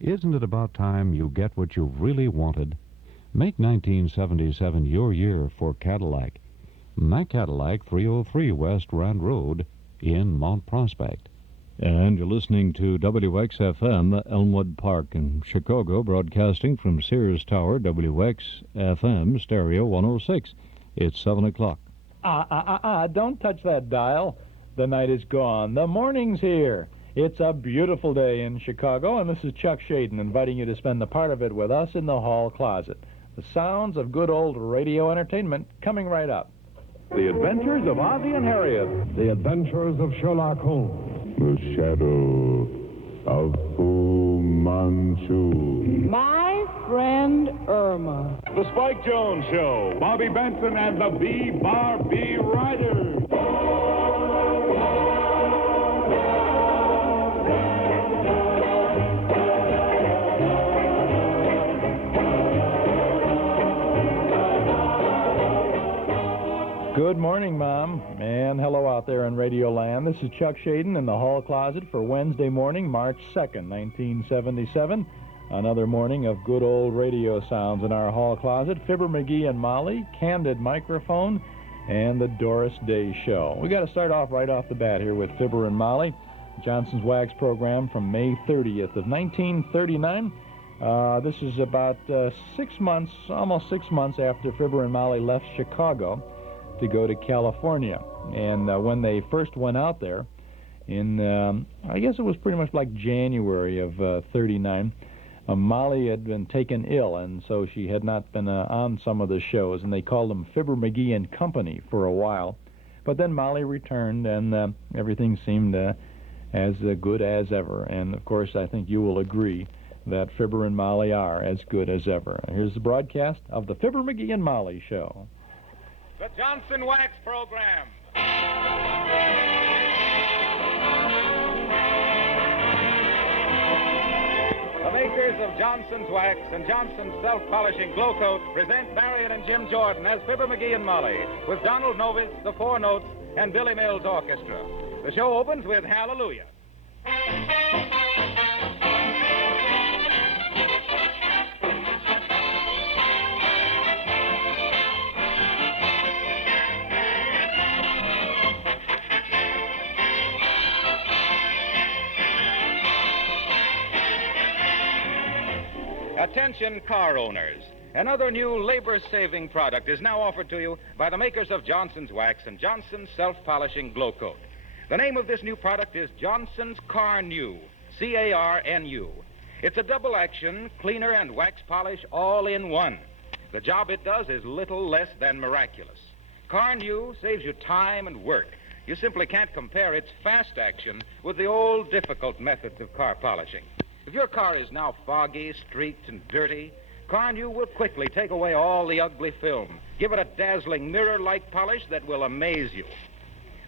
Isn't it about time you get what you've really wanted? Make 1977 your year for Cadillac. Mac Cadillac, 303 West Rand Road in Mount Prospect. And you're listening to WXFM, Elmwood Park in Chicago, broadcasting from Sears Tower, WXFM, Stereo 106. It's 7 o'clock. Don't touch that dial. The night is gone. The morning's here. It's a beautiful day in Chicago, and this is Chuck Shaden inviting you to spend the part of it with us in the hall closet. The sounds of good old radio entertainment coming right up. The Adventures of Ozzie and Harriet. The Adventures of Sherlock Holmes. The Shadow of Fu Manchu. My friend Irma. The Spike Jones Show. Bobby Benson and the B-Bar B Riders. Good morning, Mom, and hello out there in Radio Land. This is Chuck Shaden in the hall closet for Wednesday morning, March 2nd, 1977. Another morning of good old radio sounds in our hall closet. Fibber, McGee, and Molly, Candid Microphone, and the Doris Day Show. We got to start off right off the bat here with Fibber and Molly, Johnson's Wax program from May 30th of 1939. This is about 6 months, almost 6 months after Fibber and Molly left Chicago to go to California. And when they first went out there in, I guess it was pretty much like January of 39, Molly had been taken ill, and so she had not been on some of the shows, and they called them Fibber, McGee and Company for a while. But then Molly returned, and everything seemed as good as ever. And, of course, I think you will agree that Fibber and Molly are as good as ever. Here's the broadcast of the Fibber, McGee and Molly Show. The Johnson Wax Program. The makers of Johnson's Wax and Johnson's Self-Polishing Glow Coat present Marion and Jim Jordan as Fibber, McGee and Molly, with Donald Novis, the Four Notes, and Billy Mills Orchestra. The show opens with Hallelujah. Attention car owners. Another new labor-saving product is now offered to you by the makers of Johnson's Wax and Johnson's Self-Polishing Glow Coat. The name of this new product is Johnson's Carnu, C-A-R-N-U. It's a double-action cleaner and wax polish all in one. The job it does is little less than miraculous. Carnu saves you time and work. You simply can't compare its fast action with the old difficult methods of car polishing. If your car is now foggy, streaked, and dirty, Carnu will quickly take away all the ugly film, give it a dazzling mirror-like polish that will amaze you.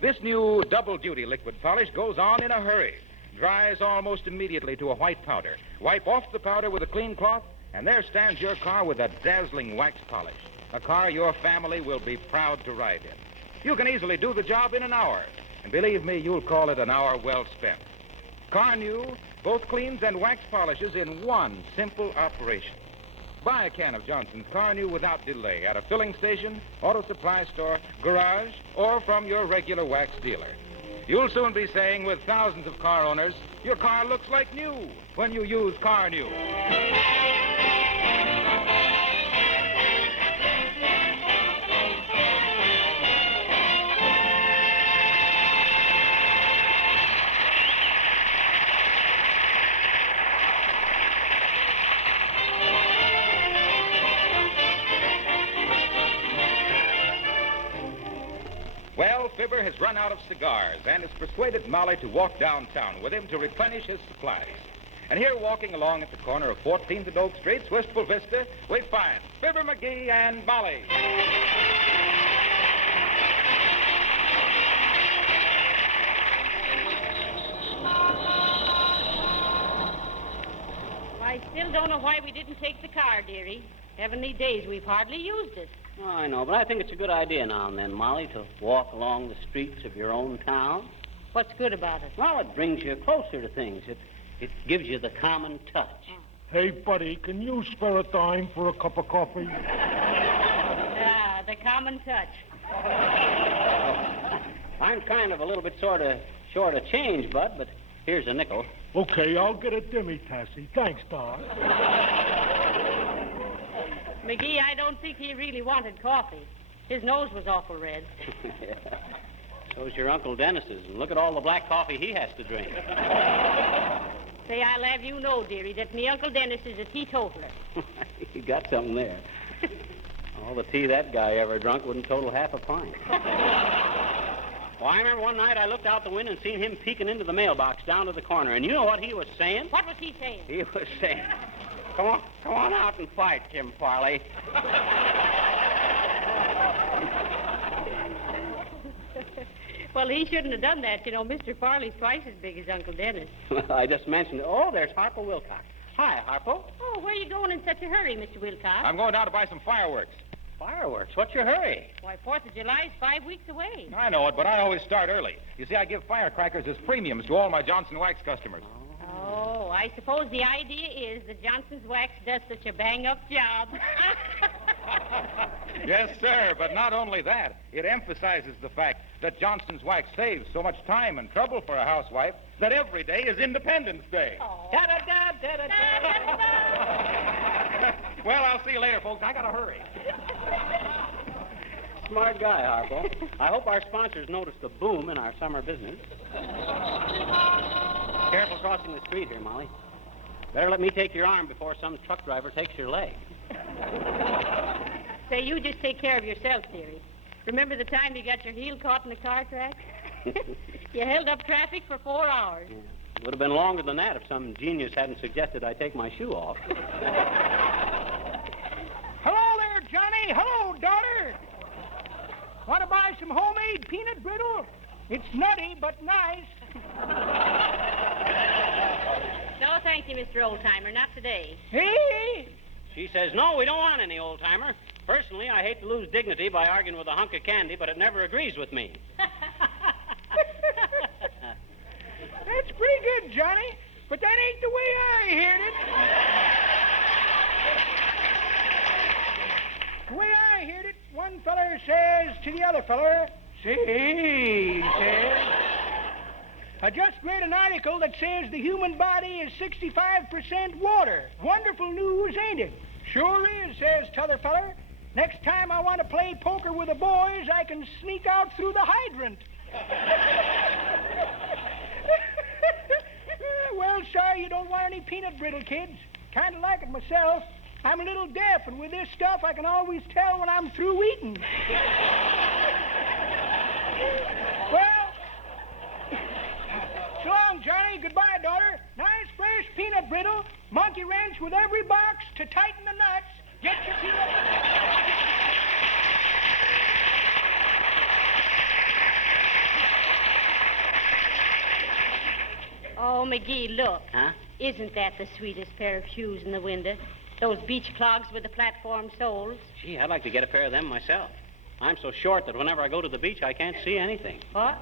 This new double-duty liquid polish goes on in a hurry, dries almost immediately to a white powder. Wipe off the powder with a clean cloth, and there stands your car with a dazzling wax polish, a car your family will be proud to ride in. You can easily do the job in an hour, and believe me, you'll call it an hour well spent. Carnu both cleans and wax polishes in one simple operation. Buy a can of Johnson's Carnu without delay at a filling station, auto supply store, garage, or from your regular wax dealer. You'll soon be saying with thousands of car owners, your car looks like new when you use Carnu. Well, Fibber has run out of cigars and has persuaded Molly to walk downtown with him to replenish his supplies. And here, walking along at the corner of 14th and Oak Streets, Wistful Vista, we find Fibber, McGee, and Molly. Well, I still don't know why we didn't take the car, dearie. Heavenly days, we've hardly used it. Oh, I know, but I think it's a good idea now and then, Molly, to walk along the streets of your own town. What's good about it? Well, it brings you closer to things. It gives you the common touch. Hey, buddy, can you spare a dime for a cup of coffee? Ah, the common touch. I'm kind of a little bit short of change, Bud, but here's a nickel. Okay, I'll get a dimmy-tassy. Thanks, Doc. McGee, I don't think he really wanted coffee. His nose was awful red. Yeah. So's your Uncle Dennis's, and look at all the black coffee he has to drink. Say, I'll have you know, dearie, that me Uncle Dennis is a teetotaler. You got something there. All the tea that guy ever drunk wouldn't total half a pint. Well, I remember one night I looked out the window and seen him peeking into the mailbox down to the corner, and you know what he was saying? What was he saying? He was saying, come on out and fight, Jim Farley. Well, he shouldn't have done that. You know, Mr. Farley's twice as big as Uncle Dennis. I just mentioned, oh, there's Harpo Wilcox. Hi, Harpo. Oh, where are you going in such a hurry, Mr. Wilcox? I'm going down to buy some fireworks. Fireworks? What's your hurry? Why, 4th of July is 5 weeks away. I know it, but I always start early. You see, I give firecrackers as premiums to all my Johnson Wax customers. Oh, I suppose the idea is that Johnson's Wax does such a bang-up job. Yes, sir, but not only that. It emphasizes the fact that Johnson's Wax saves so much time and trouble for a housewife that every day is Independence Day. Oh. Da-da-da, da-da-da. Well, I'll see you later, folks. I gotta hurry. Smart guy, Harpo. I hope our sponsors notice the boom in our summer business. Careful crossing the street here, Molly. Better let me take your arm before some truck driver takes your leg. Say, you just take care of yourself, dearie. Remember the time you got your heel caught in the car track? You held up traffic for 4 hours. Yeah. It would have been longer than that if some genius hadn't suggested I take my shoe off. Hello there, Johnny. Hello, daughter. Want to buy some homemade peanut brittle? It's nutty, but nice. No, thank you, Mr. Oldtimer. Not today. Hey! She says, no, we don't want any old-timer. Personally, I hate to lose dignity by arguing with a hunk of candy, but it never agrees with me. That's pretty good, Johnny. But that ain't the way I heard it. The way I heard it, one feller says to the other feller, see, he says, I just read an article that says the human body is 65% water. Wonderful news, ain't it? Sure is, says t'other feller. Next time I want to play poker with the boys, I can sneak out through the hydrant. Well, sorry you don't want any peanut brittle, kids. Kind of like it myself. I'm a little deaf, and with this stuff, I can always tell when I'm through eating. Well, so long, Johnny. Goodbye, daughter. Nice, fresh peanut brittle. Monkey wrench with every box to tighten the nuts. Get your peanut... Oh, McGee, look. Huh? Isn't that the sweetest pair of shoes in the window? Those beach clogs with the platform soles. Gee, I'd like to get a pair of them myself. I'm so short that whenever I go to the beach, I can't see anything. What?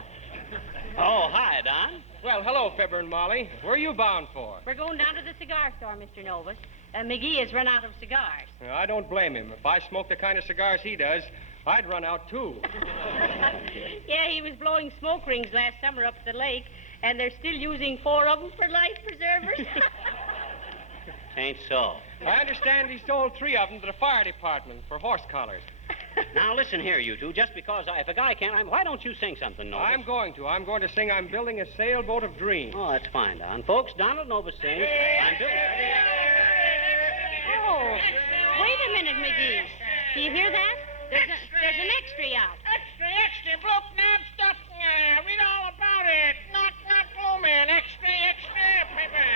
Oh, hi, Don. Well, hello, Fibber and Molly. Where are you bound for? We're going down to the cigar store, Mr. Novus. McGee has run out of cigars. I don't blame him. If I smoked the kind of cigars he does, I'd run out, too. Yeah, he was blowing smoke rings last summer up at the lake, and they're still using 4 of them for life preservers. Ain't so. I understand he sold 3 of them to the fire department for horse collars. Now, listen here, you two. Just because if a guy can't, why don't you sing something, Novus? I'm going to sing I'm Building a Sailboat of Dreams. Oh, that's fine, Don. Folks, Donald Novus sings I'm building... Oh, wait a minute, McGee. Do you hear that? There's an extra out. Extra, bloke, knob stuff. Read all about it. Not woman. Extra, paper.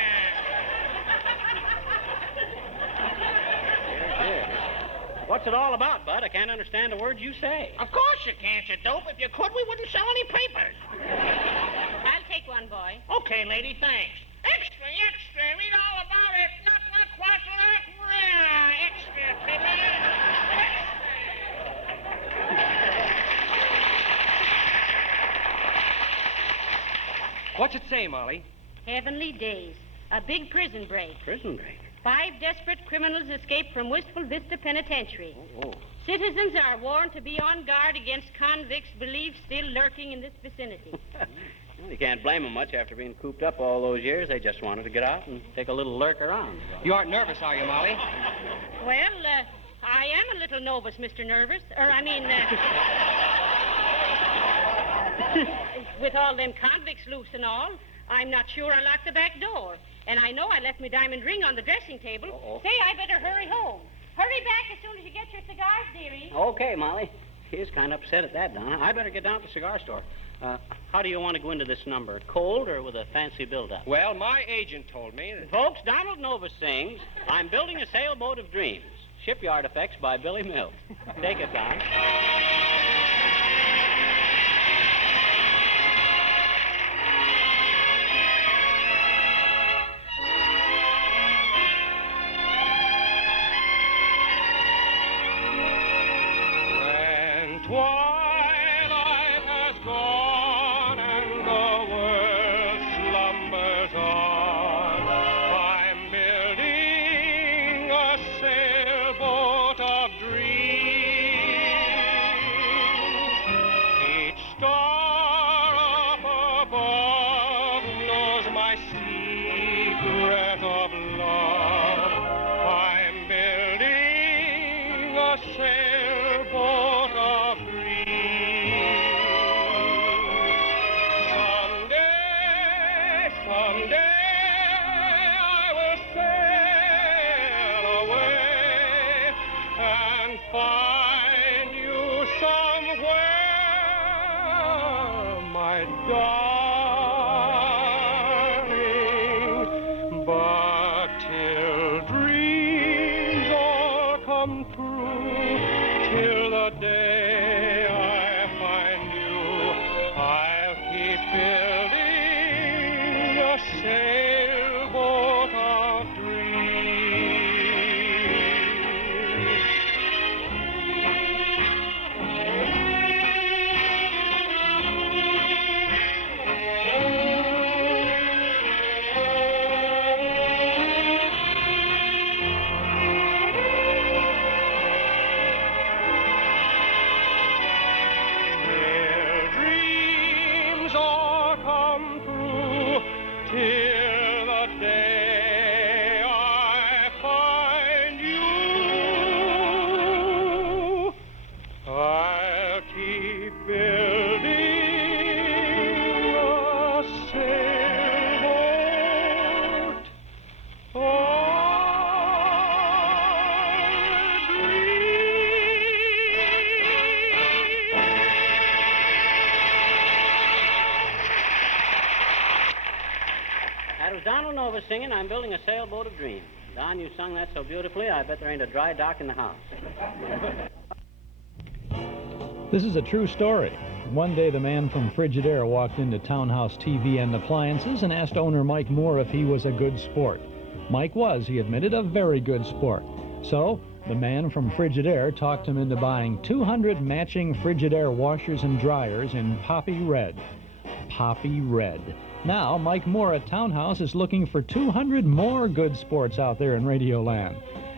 What's it all about, Bud? I can't understand a word you say. Of course you can't, you dope. If you could, we wouldn't sell any papers. I'll take one, boy. Okay, lady, thanks. Extra, read all about it. Not extra, paper. What's it say, Molly? Heavenly days. A big prison break. Prison break? 5 desperate criminals escaped from Wistful Vista Penitentiary. Oh. Citizens are warned to be on guard against convicts believed still lurking in this vicinity. Well, you can't blame them much after being cooped up all those years. They just wanted to get out and take a little lurk around. You aren't nervous, are you, Molly? Well, I am a little nervous, Mr. Nervous. With all them convicts loose and all, I'm not sure I locked the back door. And I know I left my diamond ring on the dressing table. Uh-oh. Say, I better hurry home. Hurry back as soon as you get your cigars, dearie. Okay, Molly. She is kind of upset at that, Donna. I better get down to the cigar store. How do you want to go into this number? Cold or with a fancy build-up? Well, my agent told me that... Folks, Donald Nova sings, I'm building a sailboat of dreams. Shipyard Effects by Billy Mills. Take it, Don. Twilight has gone and the world slumbers on. I'm building a sailboat of dreams. Each star up above knows my secret of love. I'm building a sailboat of someday I will sail away and find you somewhere, my darling. But till dreams all come true, till the day I find you, I'll keep building a sailboat of till the day I find you, I'll keep building a sailboat of That was Donald Nova singing, I'm building a sailboat of dreams. Don, you sung that so beautifully, I bet there ain't a dry dock in the house. This is a true story. One day, the man from Frigidaire walked into Townhouse TV and Appliances and asked owner Mike Moore if he was a good sport. Mike was, he admitted, a very good sport. So, the man from Frigidaire talked him into buying 200 matching Frigidaire washers and dryers in poppy red. Poppy red. Now, Mike Moore at Townhouse is looking for 200 more good sports out there in Radioland.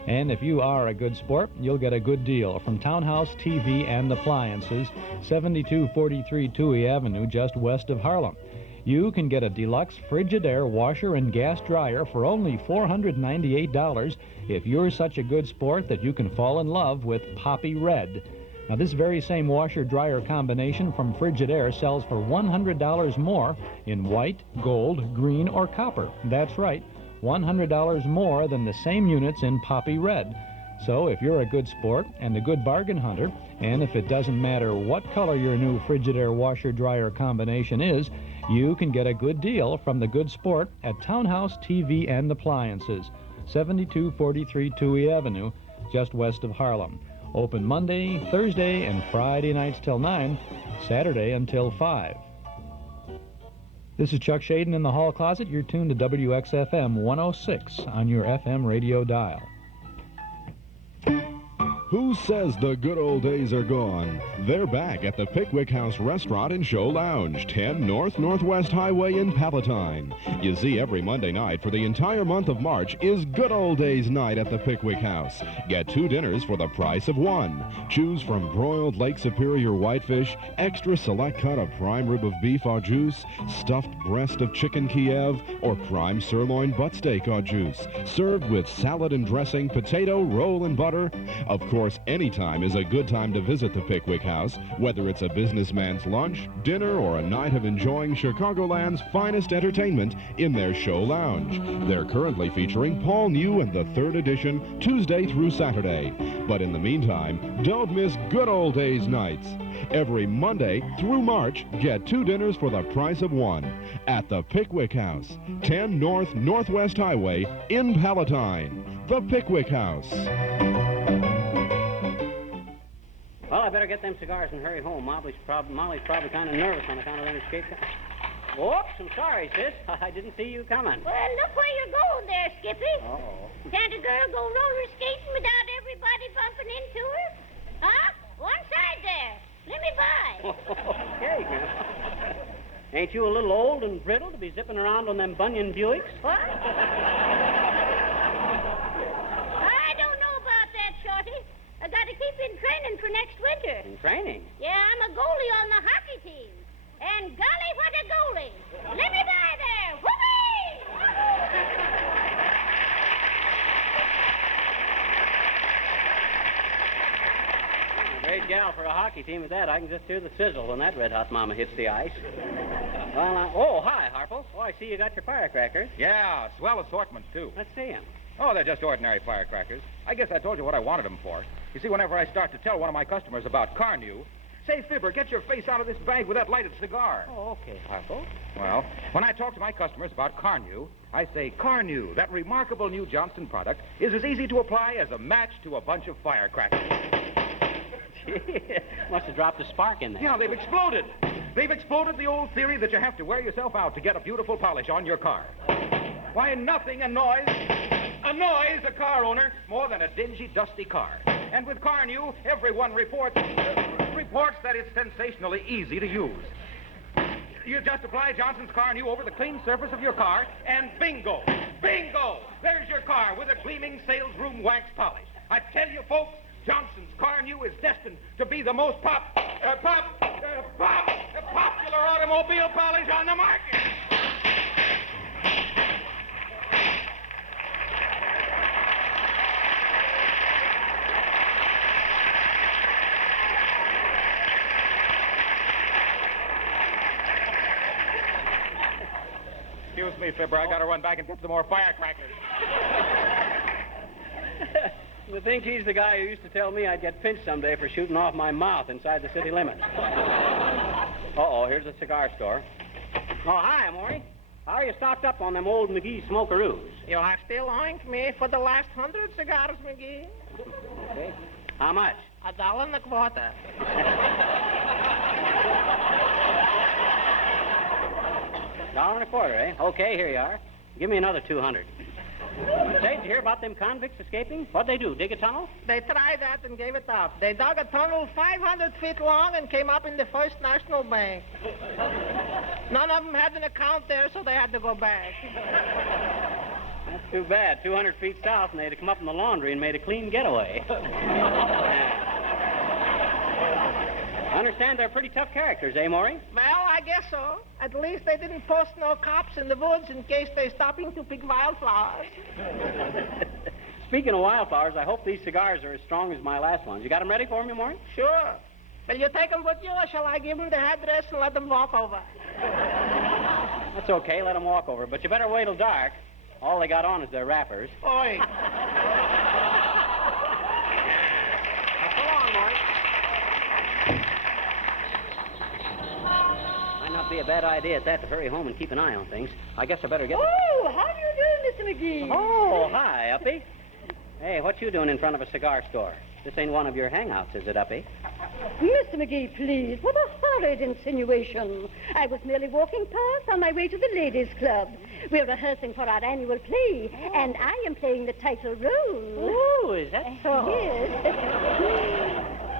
And if you are a good sport, you'll get a good deal from Townhouse TV and Appliances, 7243 Touhy Avenue, just west of Harlem. You can get a deluxe Frigidaire washer and gas dryer for only $498 if you're such a good sport that you can fall in love with Poppy Red. Now, this very same washer-dryer combination from Frigidaire sells for $100 more in white, gold, green, or copper. That's right, $100 more than the same units in Poppy Red. So if you're a good sport and a good bargain hunter, and if it doesn't matter what color your new Frigidaire washer-dryer combination is, you can get a good deal from the good sport at Townhouse TV and Appliances, 7243 Touhy Avenue, just west of Harlem. Open Monday, Thursday, and Friday nights till 9, Saturday until 5. This is Chuck Shaden in the Hall Closet. You're tuned to WXFM 106 on your FM radio dial. Who says the good old days are gone? They're back at the Pickwick House Restaurant and Show Lounge, 10 North Northwest Highway in Palatine. You see, every Monday night for the entire month of March is good old days night at the Pickwick House. Get 2 dinners for the price of 1. Choose from broiled Lake Superior whitefish, extra select cut of prime rib of beef au jus, stuffed breast of chicken Kiev, or prime sirloin butt steak au jus. Served with salad and dressing, potato, roll, and butter. Of course, any time is a good time to visit the Pickwick House, whether it's a businessman's lunch, dinner, or a night of enjoying Chicagoland's finest entertainment in their show lounge. They're currently featuring Paul New and the 3rd edition Tuesday through Saturday. But in the meantime, don't miss good old days nights. Every Monday through March, get 2 dinners for the price of 1 at the Pickwick House, 10 North Northwest Highway in Palatine. The Pickwick House. Well, I better get them cigars and hurry home. Molly's probably kind of nervous on account of them escape. Whoops, I'm sorry, sis. I didn't see you coming. Well, look where you're going there, Skippy. Oh. Can't a girl go roller skating without everybody bumping into her? Huh? One side there. Let me by. Okay, Grandpa. Ain't you a little old and brittle to be zipping around on them Bunyan Buicks? What? I don't know about that, Shorty. I got to keep in training for next winter. In training? Yeah, I'm a goalie on the hockey team. And golly, what a goalie. Let me by there. Whoopee! Great gal for a hockey team at that. I can just hear the sizzle when that red-hot mama hits the ice. Well, oh, hi, Harpo. Oh, I see you got your firecrackers. Yeah, swell assortment, too. Let's see them. Oh, they're just ordinary firecrackers. I guess I told you what I wanted them for. You see, whenever I start to tell one of my customers about car new, say, Fibber, get your face out of this bag with that lighted cigar. Oh, okay, Harpo. Well, when I talk to my customers about car new, I say car new, that remarkable new Johnson product, is as easy to apply as a match to a bunch of firecrackers. Must have dropped a spark in there. Yeah, they've exploded. They've exploded the old theory that you have to wear yourself out to get a beautiful polish on your car. Why, nothing annoys a car owner more than a dingy, dusty car. And with Car New, everyone reports that it's sensationally easy to use. You just apply Johnson's Car New over the clean surface of your car, and bingo! Bingo! There's your car with a gleaming salesroom wax polish. I tell you, folks, Johnson's Car New is destined to be the most popular automobile polish on the market. Excuse me, Fibber. I got to run back and get some more firecrackers. I think he's the guy who used to tell me I'd get pinched someday for shooting off my mouth inside the city limits. Uh-oh, here's a cigar store. Oh, hi, Maury. How are you stocked up on them old McGee smokeroos? You'll have to oink me for the last 100 cigars, McGee. Okay. How much? $1.25. $1.25, eh? Okay, here you are. Give me another 200. Say, did you hear about them convicts escaping? What'd they do, dig a tunnel? They tried that and gave it up. They dug a tunnel 500 feet long and came up in the First National Bank. None of them had an account there, so they had to go back. That's too bad. 200 feet south, and they'd have come up in the laundry and made a clean getaway. I understand they're pretty tough characters, eh, Maury? Well, I guess so. At least they didn't post no cops in the woods in case they're stopping to pick wildflowers. Speaking of wildflowers, I hope these cigars are as strong as my last ones. You got them ready for me, Maury? Sure. Will you take them with you, or shall I give them the address and let them walk over? That's okay. Let them walk over. But you better wait till dark. All they got on is their wrappers. Oi. Now, so long, Maury. Might not be a bad idea at that to hurry home and keep an eye on things. I guess I better get... Oh, how do you do, Mr. McGee? Oh, hi, Uppy. Hey, what you doing in front of a cigar store? This ain't one of your hangouts, is it, Uppy? Mr. McGee, please. What a horrid insinuation. I was merely walking past on my way to the ladies' club. We're rehearsing for our annual play, and I am playing the title role. Oh, is that so? Yes.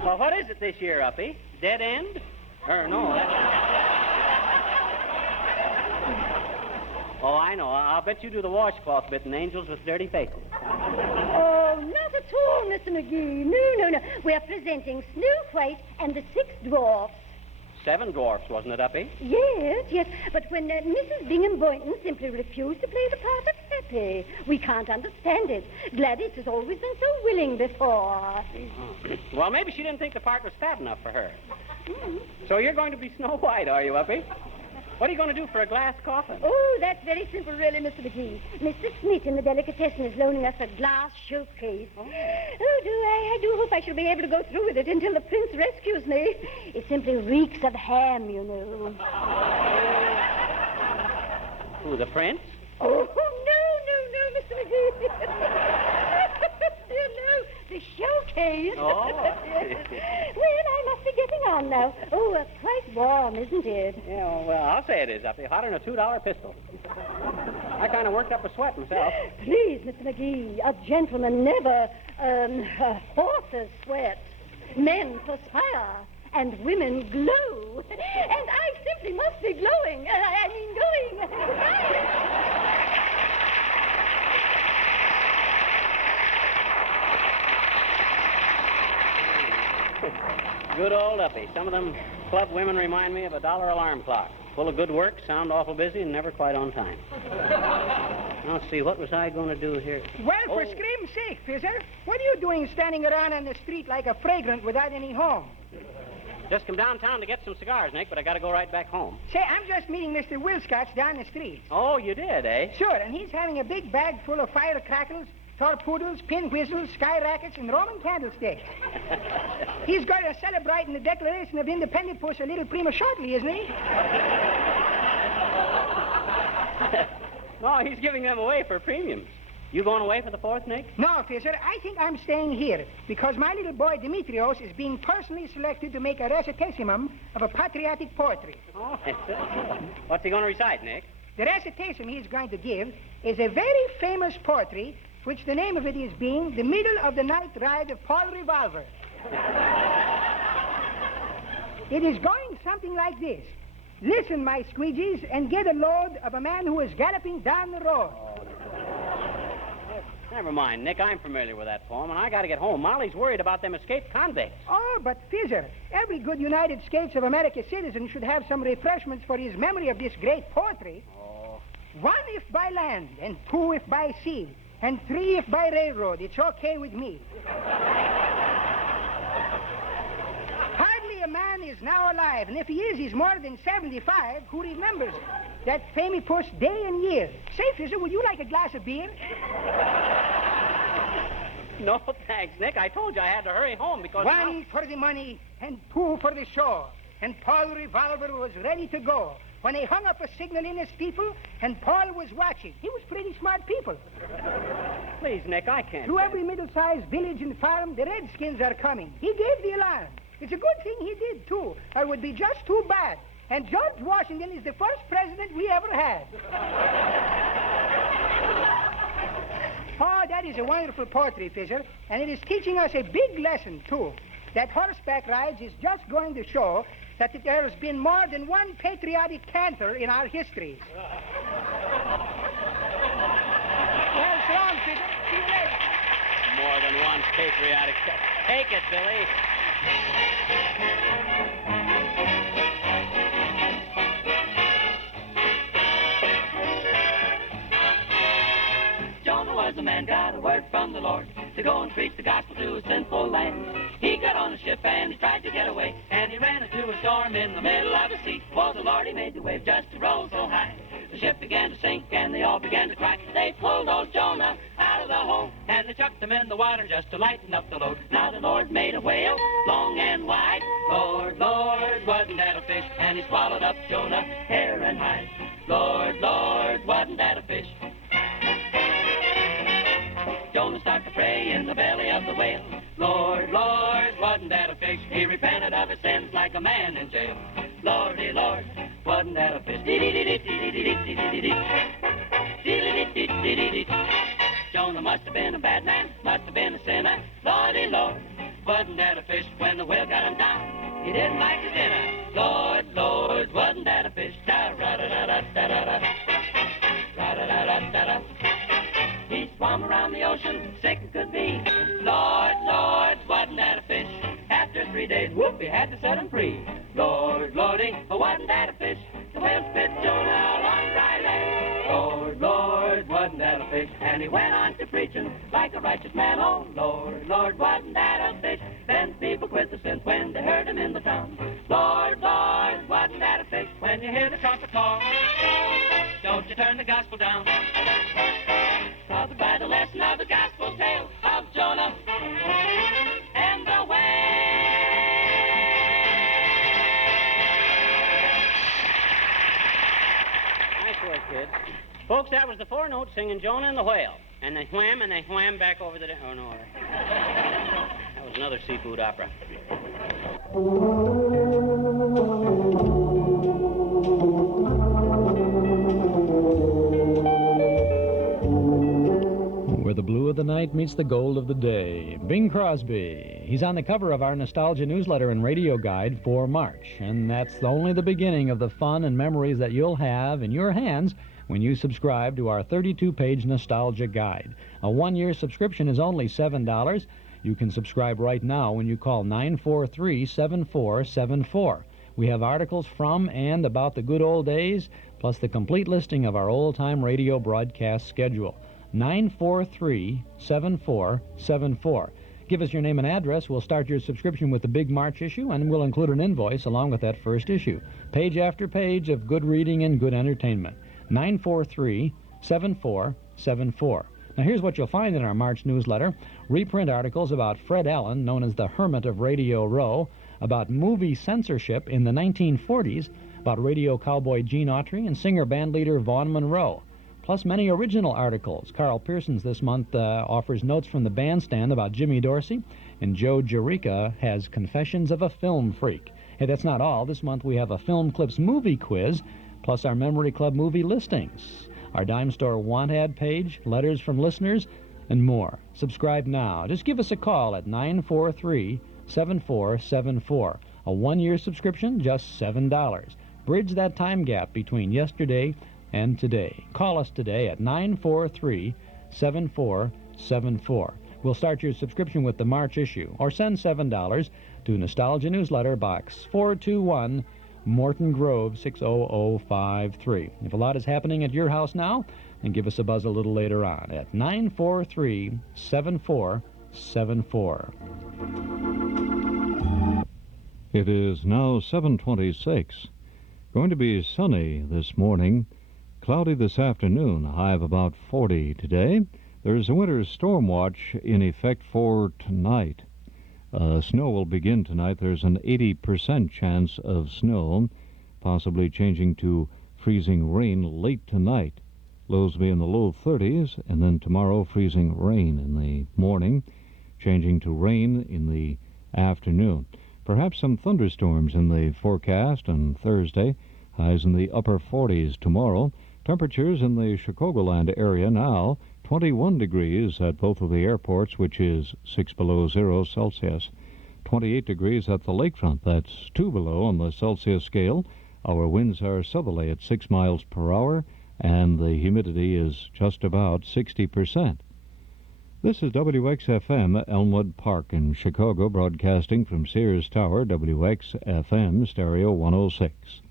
Well, what is it this year, Uppy? Dead End? Or no, that's... Oh, I know. I'll bet you do the washcloth bit in Angels with Dirty Faces. Oh, not at all, Mr. McGee. No. We're presenting Snow White and the Six Dwarfs. 7 dwarfs, wasn't it, Uppy? Yes. But when Mrs. Bingham Boynton simply refused to play the part of Happy, we can't understand it. Gladys has always been so willing before. Well, maybe she didn't think the part was fat enough for her. So you're going to be Snow White, are you, Uppy? What are you going to do for a glass coffin? Oh, that's very simple, really, Mr. McGee. Mr. Smith in the delicatessen is loaning us a glass showcase. Oh, I do hope I shall be able to go through with it until the prince rescues me. It simply reeks of ham, you know. Who, the prince? Oh, no, Mr. McGee. You know, the showcase. Oh. Well, I must be getting on now. Oh, quite warm, isn't it? Yeah, well, I'll say it is, Uppy. Hotter than a $2 pistol. I kind of worked up a sweat myself. Please, Mr. McGee, a gentleman never, horses sweat. Men perspire, and women glow. And I simply must be glowing. I mean, going. Good old Uppy. Some of them club women remind me of a $1 alarm clock. Full of good work, sound awful busy, and never quite on time. Now, let's see, what was I going to do here? Well, for scream's sake, Fizzer, what are you doing standing around on the street like a fragrant without any home? Just come downtown to get some cigars, Nick, but I got to go right back home. Say, I'm just meeting Mr. Wilscott's down the street. Oh, you did, eh? Sure, and he's having a big bag full of firecrackers, torpedoes, pin whistles, sky rockets, and Roman candlesticks. He's going to celebrate in the Declaration of Independence a little prematurely, isn't he? No, he's giving them away for premiums. You going away for the 4th, Nick? No, Fisher, I think I'm staying here because my little boy Demetrios is being personally selected to make a recitationum of a patriotic poetry. Oh, what's he going to recite, Nick? The recitation he's going to give is a very famous poetry, which the name of it is being The Middle of the Night Ride of Paul Revolver. It is going something like this. Listen, my squeegees, and get a load of a man who is galloping down the road. Never mind, Nick. I'm familiar with that poem, and I got to get home. Molly's worried about them escaped convicts. Oh, but Fizzer, every good United States of America citizen should have some refreshments for his memory of this great poetry. Oh. 1 if by land, and 2 if by sea, and 3 if by railroad. It's okay with me. Hardly a man is now alive, and if he is, he's more than 75. Who remembers that famous day and year? Say, Fizzer, would you like a glass of beer? No, thanks, Nick. I told you I had to hurry home because... 1 for the money, and 2 for the show. And Paul Revolver was ready to go when they hung up a signal in a steeple, and Paul was watching. He was pretty smart people. Please, Nick, I can't... Through every middle-sized village and farm, the Redskins are coming. He gave the alarm. It's a good thing he did, too. It would be just too bad. And George Washington is the first president we ever had. Oh, that is a wonderful poetry, Fisher, and it is teaching us a big lesson, too. That horseback rides is just going to show that there has been more than one patriotic canter in our histories. Well, so long, Fisher. See you later. More than one patriotic canter. Take it, Billy. Jonah was a man, got a word from the Lord to go and preach the gospel to a sinful land. He got on a ship and he tried to get away, and he ran into a storm in the middle of the sea. Oh, the Lord, he made the wave just to roll so high. The ship began to sink and they all began to cry. They pulled old Jonah out of the hole and they chucked him in the water just to lighten up the load. Now the Lord made a whale long and wide. Lord, Lord, wasn't that a fish? And he swallowed up Jonah, hair and hide. Lord, Lord, wasn't that a fish? Jonah started to pray in the belly of the whale. Lord, Lord, wasn't that a fish? He He repented of his sins like a man in jail. Lordy, Lord, wasn't that a fish? Jonah must have been a bad man, must have been a sinner. Lordy, Lord, wasn't that a fish when the whale got him down? He didn't like his dinner. Lord, Lord, wasn't that a fish? Da-ra-da-da-da-da-da-da. Ra-da-da-da-da-da. He swam around the ocean, sick as could be. Lord, Lord, wasn't that a fish? After 3 days, whoop, he had to set him free. Lord, Lordy, wasn't that a fish? The whale spit Jonah out on dry land. Lord, Lord, wasn't that a fish? And he went on to preaching like a righteous man. Oh, Lord, Lord, wasn't that a fish? Then people quit the sins when they heard him in the town. Lord, Lord, wasn't that a fish? When you hear the trumpet call, don't you turn the gospel down. Bothered by the lesson of the gospel tale of Jonah and the whale. Nice work, kids. Folks, that was the 4 notes singing Jonah and the Whale. And they wham back over the... Oh, no. That was another seafood opera. Where the blue of the night meets the gold of the day. Bing Crosby. He's on the cover of our Nostalgia newsletter and radio guide for March. And that's only the beginning of the fun and memories that you'll have in your hands when you subscribe to our 32-page Nostalgia guide. A 1-year subscription is only $7. You can subscribe right now when you call 943-7474. We have articles from and about the good old days, plus the complete listing of our old-time radio broadcast schedule. 943-7474. Give us your name and address. We'll start your subscription with the big March issue, and we'll include an invoice along with that first issue. Page after page of good reading and good entertainment. 943-7474. Now, here's what you'll find in our March newsletter. Reprint articles about Fred Allen, known as the Hermit of Radio Row, about movie censorship in the 1940s, about radio cowboy Gene Autry and singer-bandleader Vaughn Monroe, plus many original articles. Carl Pearson's this month offers notes from the bandstand about Jimmy Dorsey, and Joe Jerica has Confessions of a Film Freak. Hey, that's not all. This month we have a Film Clips movie quiz, plus our Memory Club movie listings, our Dime Store Want Ad page, letters from listeners, and more. Subscribe now. Just give us a call at 943-7474. A 1-year subscription, just $7. Bridge that time gap between yesterday and today. Call us today at 943-7474. We'll start your subscription with the March issue, or send $7 to Nostalgia Newsletter, Box 421, Morton Grove, 60053. If a lot is happening at your house now, then give us a buzz a little later on at 943-7474. It is now 7:26. Going to be sunny this morning, cloudy this afternoon, a high of about 40 today. There's a winter storm watch in effect for tonight. Snow will begin tonight. There's an 80% chance of snow, possibly changing to freezing rain late tonight. Lows will be in the low 30s, and then tomorrow freezing rain in the morning, changing to rain in the afternoon. Perhaps some thunderstorms in the forecast on Thursday. Highs in the upper 40s tomorrow. Temperatures in the Chicagoland area now 21 degrees at both of the airports, which is 6 below 0 Celsius. 28 degrees at the lakefront. That's 2 below on the Celsius scale. Our winds are southerly at 6 miles per hour, and the humidity is just about 60%. This is WXFM, Elmwood Park in Chicago, broadcasting from Sears Tower, WXFM, Stereo 106.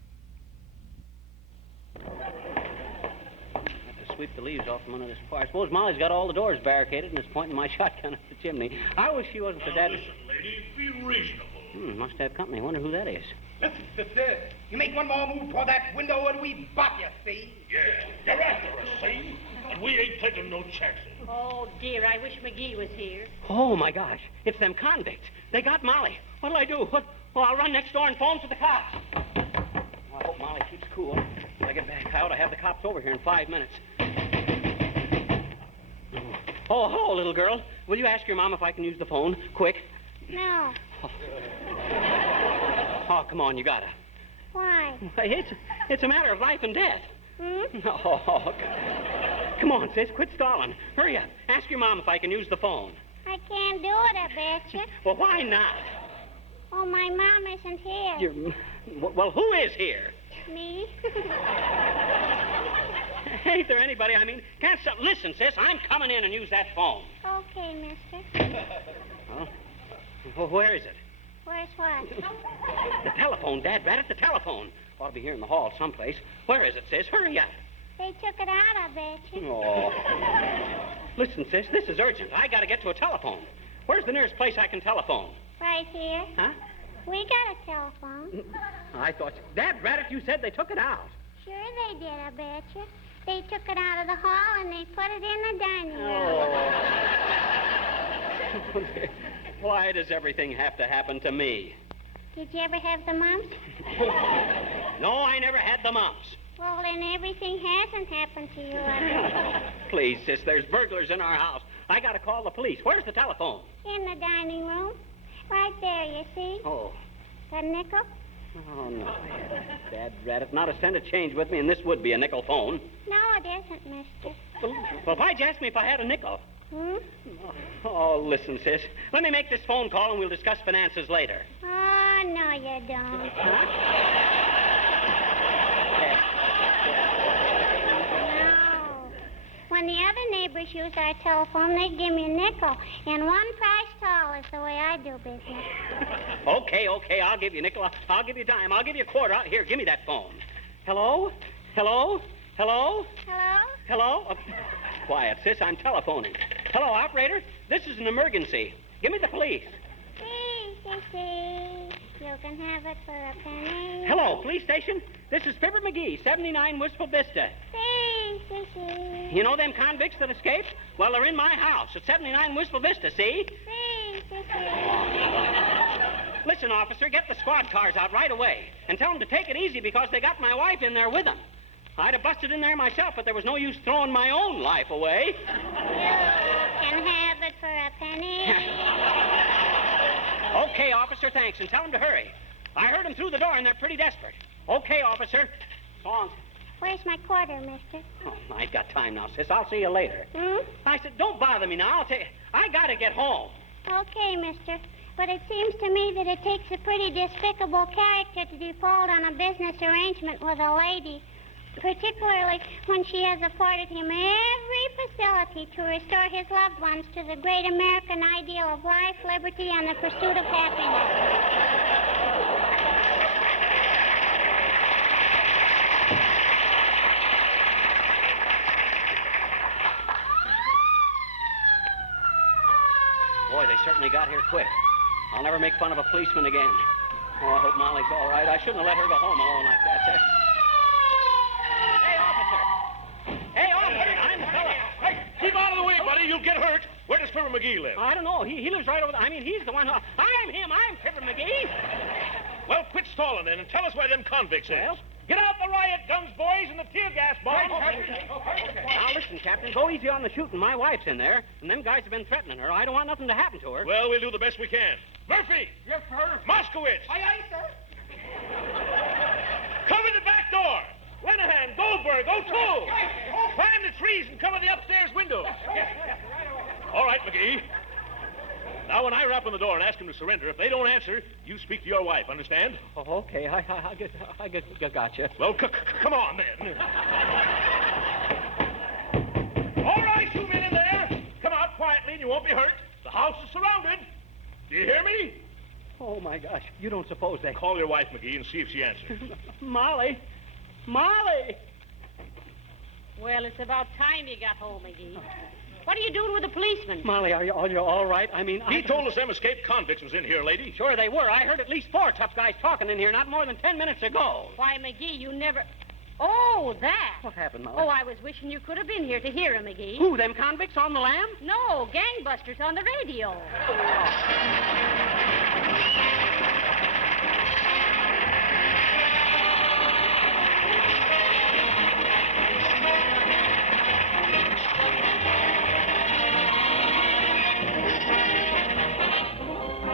Sweep the leaves off from under this fire. I suppose Molly's got all the doors barricaded and is pointing my shotgun up the chimney. I wish she wasn't so dead. Listen, lady, be reasonable. Must have company. I wonder who that is. Listen, sister, you make one more move toward that window and we bop you, see? Yeah, you're after us, see? And we ain't taking no chances. Oh, dear, I wish McGee was here. Oh, my gosh. It's them convicts. They got Molly. What'll I do? Well, I'll run next door and phone for the cops. Well, I hope Molly keeps cool. When I get back out, I have the cops over here in 5 minutes. Oh, hello, little girl. Will you ask your mom if I can use the phone? Quick. No. Oh. Oh, come on, you gotta. Why? It's a matter of life and death. Hmm? Oh, come on, sis, quit stalling. Hurry up. Ask your mom if I can use the phone. I can't do it, I betcha. Well, why not? Oh, my mom isn't here. Well, who is here? Me? Ain't there anybody? I mean, can't some... Listen, sis, I'm coming in and use that phone. Okay, mister. Well, where is it? Where's what? The telephone, Dad. Rat at the telephone. Ought to be here in the hall someplace. Where is it, sis? Hurry up. They took it out, I betcha. Oh. Listen, sis, this is urgent. I gotta get to a telephone. Where's the nearest place I can telephone? Right here. Huh? We got a telephone. I thought... Dad, rat it, you said they took it out. Sure they did, I betcha. They took it out of the hall and they put it in the dining room. Oh. Why does everything have to happen to me? Did you ever have the mumps? No, I never had the mumps. Well, then everything hasn't happened to you, I bet. Please, sis, there's burglars in our house. I gotta call the police. Where's the telephone? In the dining room. Right there, you see. Oh. Got a nickel? Oh, no. Dad, rat it. Not a cent of change with me, and this would be a nickel phone. No, it isn't, mister. Well, why'd you ask me if I had a nickel? Hmm? Oh, listen, sis. Let me make this phone call and we'll discuss finances later. Oh, no, you don't. Huh? No. When the other neighbors use our telephone, they give me a nickel. And one price tall is the way I do business. Okay, I'll give you a nickel. I'll give you a dime. I'll give you a quarter. Here, give me that phone. Hello? Hello? Hello? Hello? Hello? Quiet, sis. I'm telephoning. Hello, operator. This is an emergency. Give me the police. See. You can have it for a penny. Hello, police station. This is Fibber McGee, 79 Wistful Vista. See. You know them convicts that escaped? Well, they're in my house at 79 Wistful Vista, see? Listen, officer, get the squad cars out right away and tell them to take it easy because they got my wife in there with them. I'd have busted in there myself, but there was no use throwing my own life away. You can have it for a penny. Okay, officer, thanks, and tell them to hurry. I heard them through the door, and they're pretty desperate. Okay, officer. So long. Where's my quarter, mister? Oh, I got time now, sis. I'll see you later. Hmm? I said, don't bother me now. I'll tell you, I gotta get home. Okay, mister. But it seems to me that it takes a pretty despicable character to default on a business arrangement with a lady, particularly when she has afforded him every facility to restore his loved ones to the great American ideal of life, liberty, and the pursuit of happiness. Boy, they certainly got here quick. I'll never make fun of a policeman again. Oh, I hope Molly's all right. I shouldn't have let her go home alone like that, sir. Hey, officer, I'm the fella. Hey, keep out of the way, buddy. You'll get hurt. Where does Fibber McGee live? I don't know. He lives right over there. I mean, he's the one who... I'm him. I'm Fibber McGee. Well, quit stalling then and tell us where them convicts Well, is. Get out the riot guns, boys, and the tear gas bomb. Now, listen, Captain, go easy on the shooting. My wife's in there, and them guys have been threatening her. I don't want nothing to happen to her. Well, we'll do the best we can. Murphy! Yes, sir. Moskowitz! Aye, sir. Cover the back door! Lenahan, Goldberg, O'Toole! Climb the trees and cover the upstairs window. All right, McGee. Now, when I rap on the door and ask them to surrender, if they don't answer, you speak to your wife, understand? Oh, okay. I gotcha. Well, come on, then. All right, you men in there. Come out quietly and you won't be hurt. The house is surrounded. Do you hear me? Oh, my gosh. You don't suppose they... Call your wife, McGee, and see if she answers. Molly! Well, it's about time you got home, McGee. What are you doing with the policeman? Molly, are you all right? I mean, He told us them escaped convicts was in here, lady. Sure they were. I heard at least 4 tough guys talking in here not more than 10 minutes ago. Why, McGee, you never... Oh, that. What happened, Molly? Oh, I was wishing you could have been here to hear him, McGee. Who, them convicts on the lam? No, gangbusters on the radio.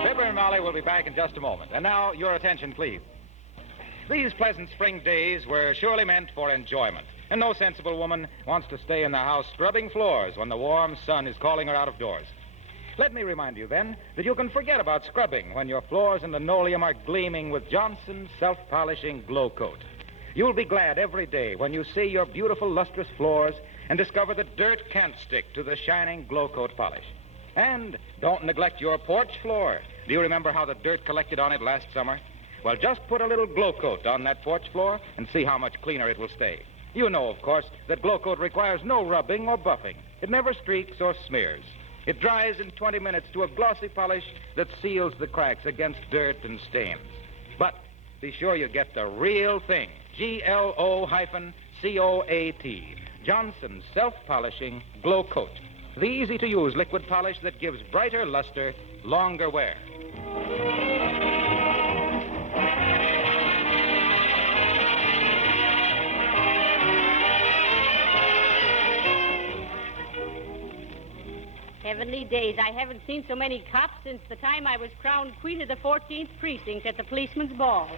Fibber and Molly will be back in just a moment. And now, your attention, please. These pleasant spring days were surely meant for enjoyment. And no sensible woman wants to stay in the house scrubbing floors when the warm sun is calling her out of doors. Let me remind you, then, that you can forget about scrubbing when your floors and linoleum are gleaming with Johnson's self-polishing Glow Coat. You'll be glad every day when you see your beautiful, lustrous floors and discover that dirt can't stick to the shining Glow Coat polish. And don't neglect your porch floor. Do you remember how the dirt collected on it last summer? Well, just put a little Glow Coat on that porch floor and see how much cleaner it will stay. You know, of course, that Glow Coat requires no rubbing or buffing. It never streaks or smears. It dries in 20 minutes to a glossy polish that seals the cracks against dirt and stains. But be sure you get the real thing, GLO-COAT, Johnson's self-polishing Glow Coat, the easy-to-use liquid polish that gives brighter luster, longer wear. Heavenly days, I haven't seen so many cops since the time I was crowned Queen of the 14th Precinct at the policeman's ball.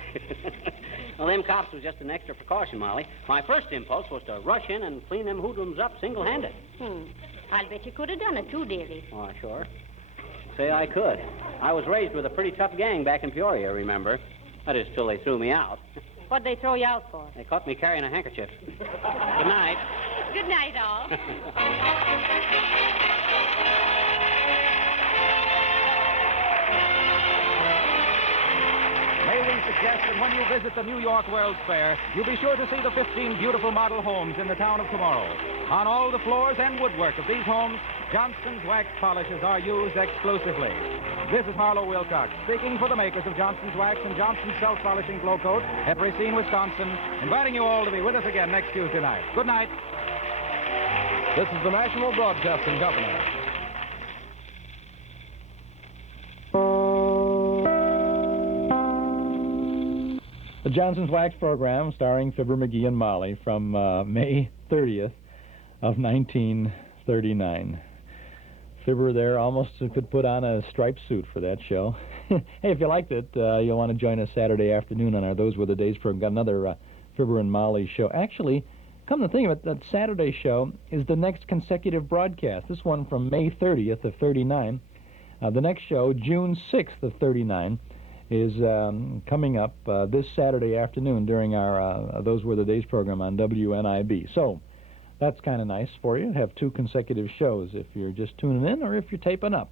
Well, them cops was just an extra precaution, Molly. My first impulse was to rush in and clean them hoodlums up single-handed. I'll bet you could have done it, too, dearie. Oh, sure. Say I could. I was raised with a pretty tough gang back in Peoria, remember? That is, till they threw me out. What'd they throw you out for? They caught me carrying a handkerchief. Good night. Good night, all. May we suggest that when you visit the New York World's Fair, you be sure to see the 15 beautiful model homes in the town of tomorrow. On all the floors and woodwork of these homes, Johnson's wax polishes are used exclusively. This is Harlow Wilcox, speaking for the makers of Johnson's Wax and Johnson's Self-Polishing Glow Coat at Racine, Wisconsin, inviting you all to be with us again next Tuesday night. Good night. This is the National Broadcasting Company. The Johnson's Wax program, starring Fibber, McGee, and Molly, from May 30th of 1939. Fibber there almost could put on a striped suit for that show. Hey, if you liked it, you'll want to join us Saturday afternoon on our Those Were the Days program. Got another Fibber and Molly show. Actually, come to think of it, that Saturday show is the next consecutive broadcast. This one from May 30th of 39. The next show, June 6th of 39, is coming up this Saturday afternoon during our Those Were the Days program on WNIB. So that's kind of nice for you. Have two consecutive shows if you're just tuning in or if you're taping up.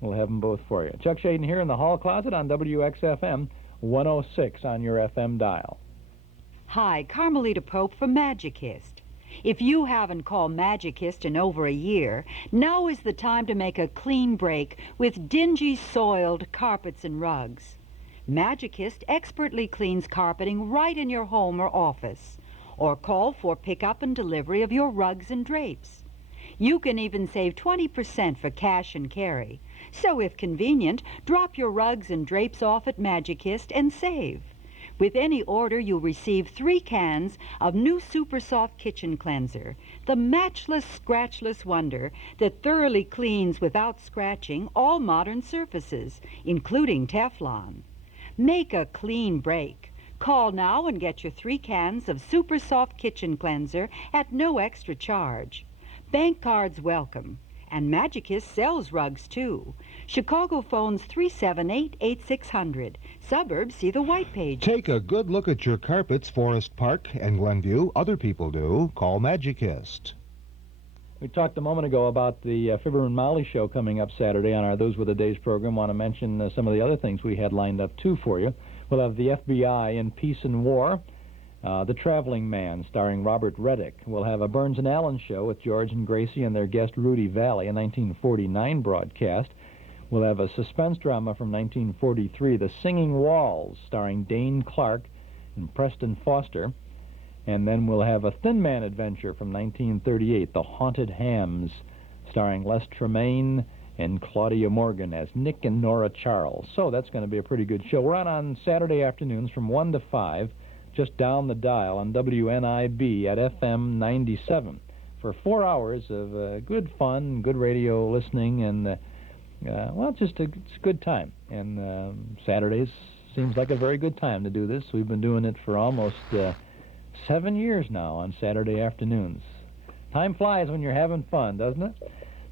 We'll have them both for you. Chuck Shaden here in the hall closet on WXFM 106 on your FM dial. Hi, Carmelita Pope from Magicist. If you haven't called Magicist in over a year, now is the time to make a clean break with dingy, soiled carpets and rugs. Magicist expertly cleans carpeting right in your home or office, or call for pickup and delivery of your rugs and drapes. You can even save 20% for cash and carry. So if convenient, drop your rugs and drapes off at Magicist and save. With any order, you'll receive 3 cans of new Super Soft Kitchen Cleanser, the matchless, scratchless wonder that thoroughly cleans without scratching all modern surfaces, including Teflon. Make a clean break. Call now and get your 3 cans of Super Soft Kitchen Cleanser at no extra charge. Bank cards welcome. And Magicist sells rugs, too. Chicago phones 378-8600. Suburbs see the white page. Take a good look at your carpets, Forest Park and Glenview. Other people do. Call Magicist. We talked a moment ago about the Fibber and Molly show coming up Saturday on our Those Were the Days program. Want to mention some of the other things we had lined up, too, for you. We'll have the FBI in Peace and War. The Traveling Man, starring Robert Reddick. We'll have a Burns and Allen show with George and Gracie and their guest Rudy Valley, a 1949 broadcast. We'll have a suspense drama from 1943, The Singing Walls, starring Dane Clark and Preston Foster. And then we'll have a Thin Man adventure from 1938, The Haunted Hams, starring Les Tremaine and Claudia Morgan as Nick and Nora Charles. So that's going to be a pretty good show. We're on Saturday afternoons from 1 to 5. Just down the dial on WNIB at FM 97 for 4 hours of good fun, good radio listening, and well, it's a good time. And Saturdays seems like a very good time to do this. We've been doing it for almost 7 years now on Saturday afternoons. Time flies when you're having fun, doesn't it?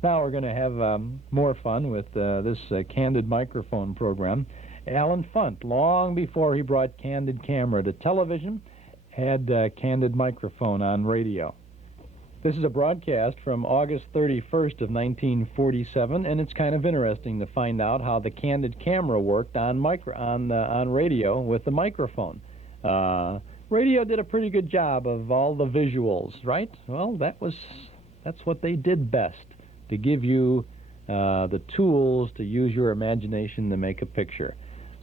Now we're going to have more fun with this Candid microphone program. Alan Funt, long before he brought Candid camera to television, had Candid microphone on radio. This is a broadcast from August 31st of 1947, and it's kind of interesting to find out how the Candid camera worked on radio with the microphone. Radio did a pretty good job of all the visuals, right? Well, that's what they did best, to give you the tools to use your imagination to make a picture.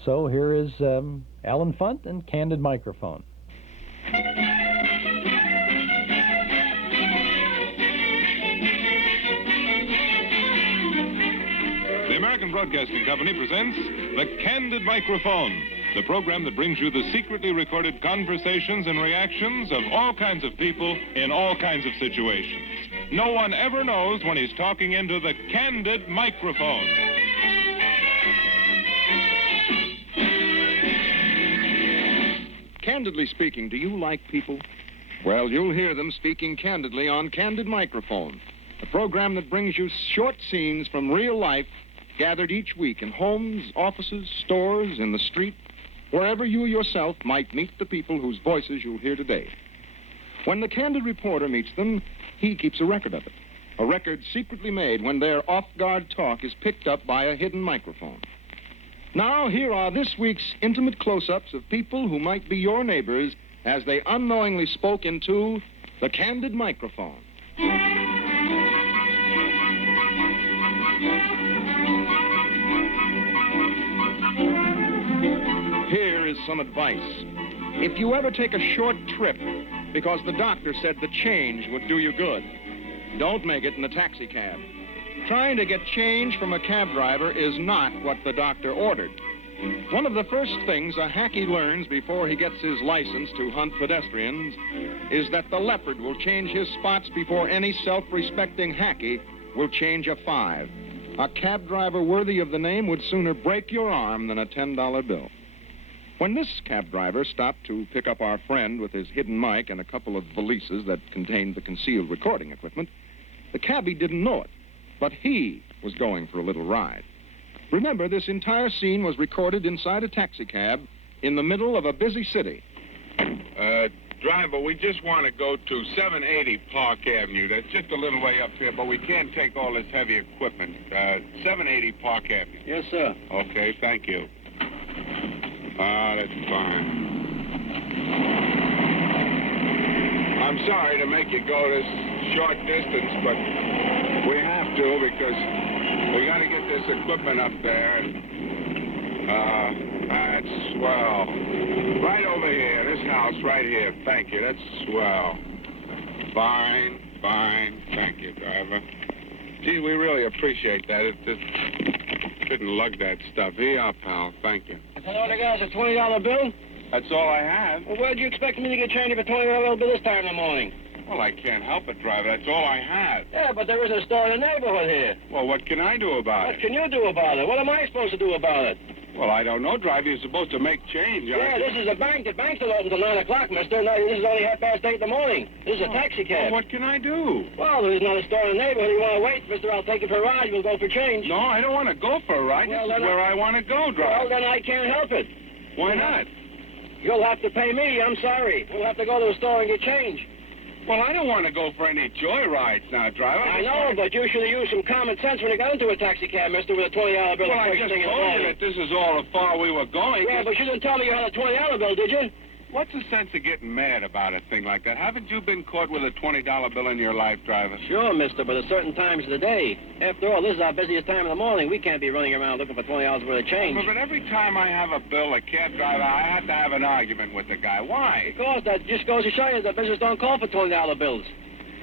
So here is Alan Funt and Candid microphone. The American Broadcasting Company presents the Candid Microphone, the program that brings you the secretly recorded conversations and reactions of all kinds of people in all kinds of situations. No one ever knows when he's talking into the Candid Microphone. Candidly speaking, do you like people? Well, you'll hear them speaking candidly on Candid Microphone, a program that brings you short scenes from real life gathered each week in homes, offices, stores, in the street, wherever you yourself might meet the people whose voices you'll hear today. When the Candid reporter meets them, he keeps a record of it, a record secretly made when their off-guard talk is picked up by a hidden microphone. Now, here are this week's intimate close-ups of people who might be your neighbors as they unknowingly spoke into the Candid microphone. Here is some advice. If you ever take a short trip because the doctor said the change would do you good, don't make it in a taxi cab. Trying to get change from a cab driver is not what the doctor ordered. One of the first things a hacky learns before he gets his license to hunt pedestrians is that the leopard will change his spots before any self-respecting hacky will change a 5. A cab driver worthy of the name would sooner break your arm than a $10 bill. When this cab driver stopped to pick up our friend with his hidden mic and a couple of valises that contained the concealed recording equipment, the cabbie didn't know it, but he was going for a little ride. Remember, this entire scene was recorded inside a taxi cab in the middle of a busy city. Driver, we just want to go to 780 Park Avenue. That's just a little way up here, but we can't take all this heavy equipment. 780 Park Avenue. Yes, sir. Okay, thank you. That's fine. I'm sorry to make you go this short distance, but we have to because we got to get this equipment up there. That's swell. Right over here, this house right here. Thank you. That's swell. Fine. Thank you, driver. Gee, we really appreciate that. It couldn't lug that stuff. Here you are, pal. Thank you. Is that all you got? Is a $20 bill? That's all I have. Well, where'd you expect me to get change of a $20 bill this time in the morning? Well, I can't help it, driver. That's all I have. Yeah, but there isn't a store in the neighborhood here. Well, what can I do about it? What can you do about it? What am I supposed to do about it? Well, I don't know, driver. You're supposed to make change. Yeah, this is a bank. The bank's not open till 9 o'clock, mister. No, this is only 8:30 in the morning. This is a taxi cab. Well, what can I do? Well, there's not a store in the neighborhood. You want to wait, mister? I'll take you for a ride. We'll go for change. No, I don't want to go for a ride. Well, this is where I want to go, driver. Well, then I can't help it. Why not? You'll have to pay me. I'm sorry. We'll have to go to a store and get change. Well, I don't want to go for any joyrides now, driver. I know, but you should have used some common sense when you got into a taxi cab, mister, with a $20 bill. Well, I just told you that this is all the far we were going. Yeah, but you didn't tell me you had a $20 bill, did you? What's the sense of getting mad about a thing like that? Haven't you been caught with a $20 bill in your life, driver? Sure, mister, but at certain times of the day. After all, this is our busiest time in the morning. We can't be running around looking for $20 worth of change. But every time I have a bill, a cab driver, I have to have an argument with the guy. Why? Because that just goes to show you that business don't call for $20 bills.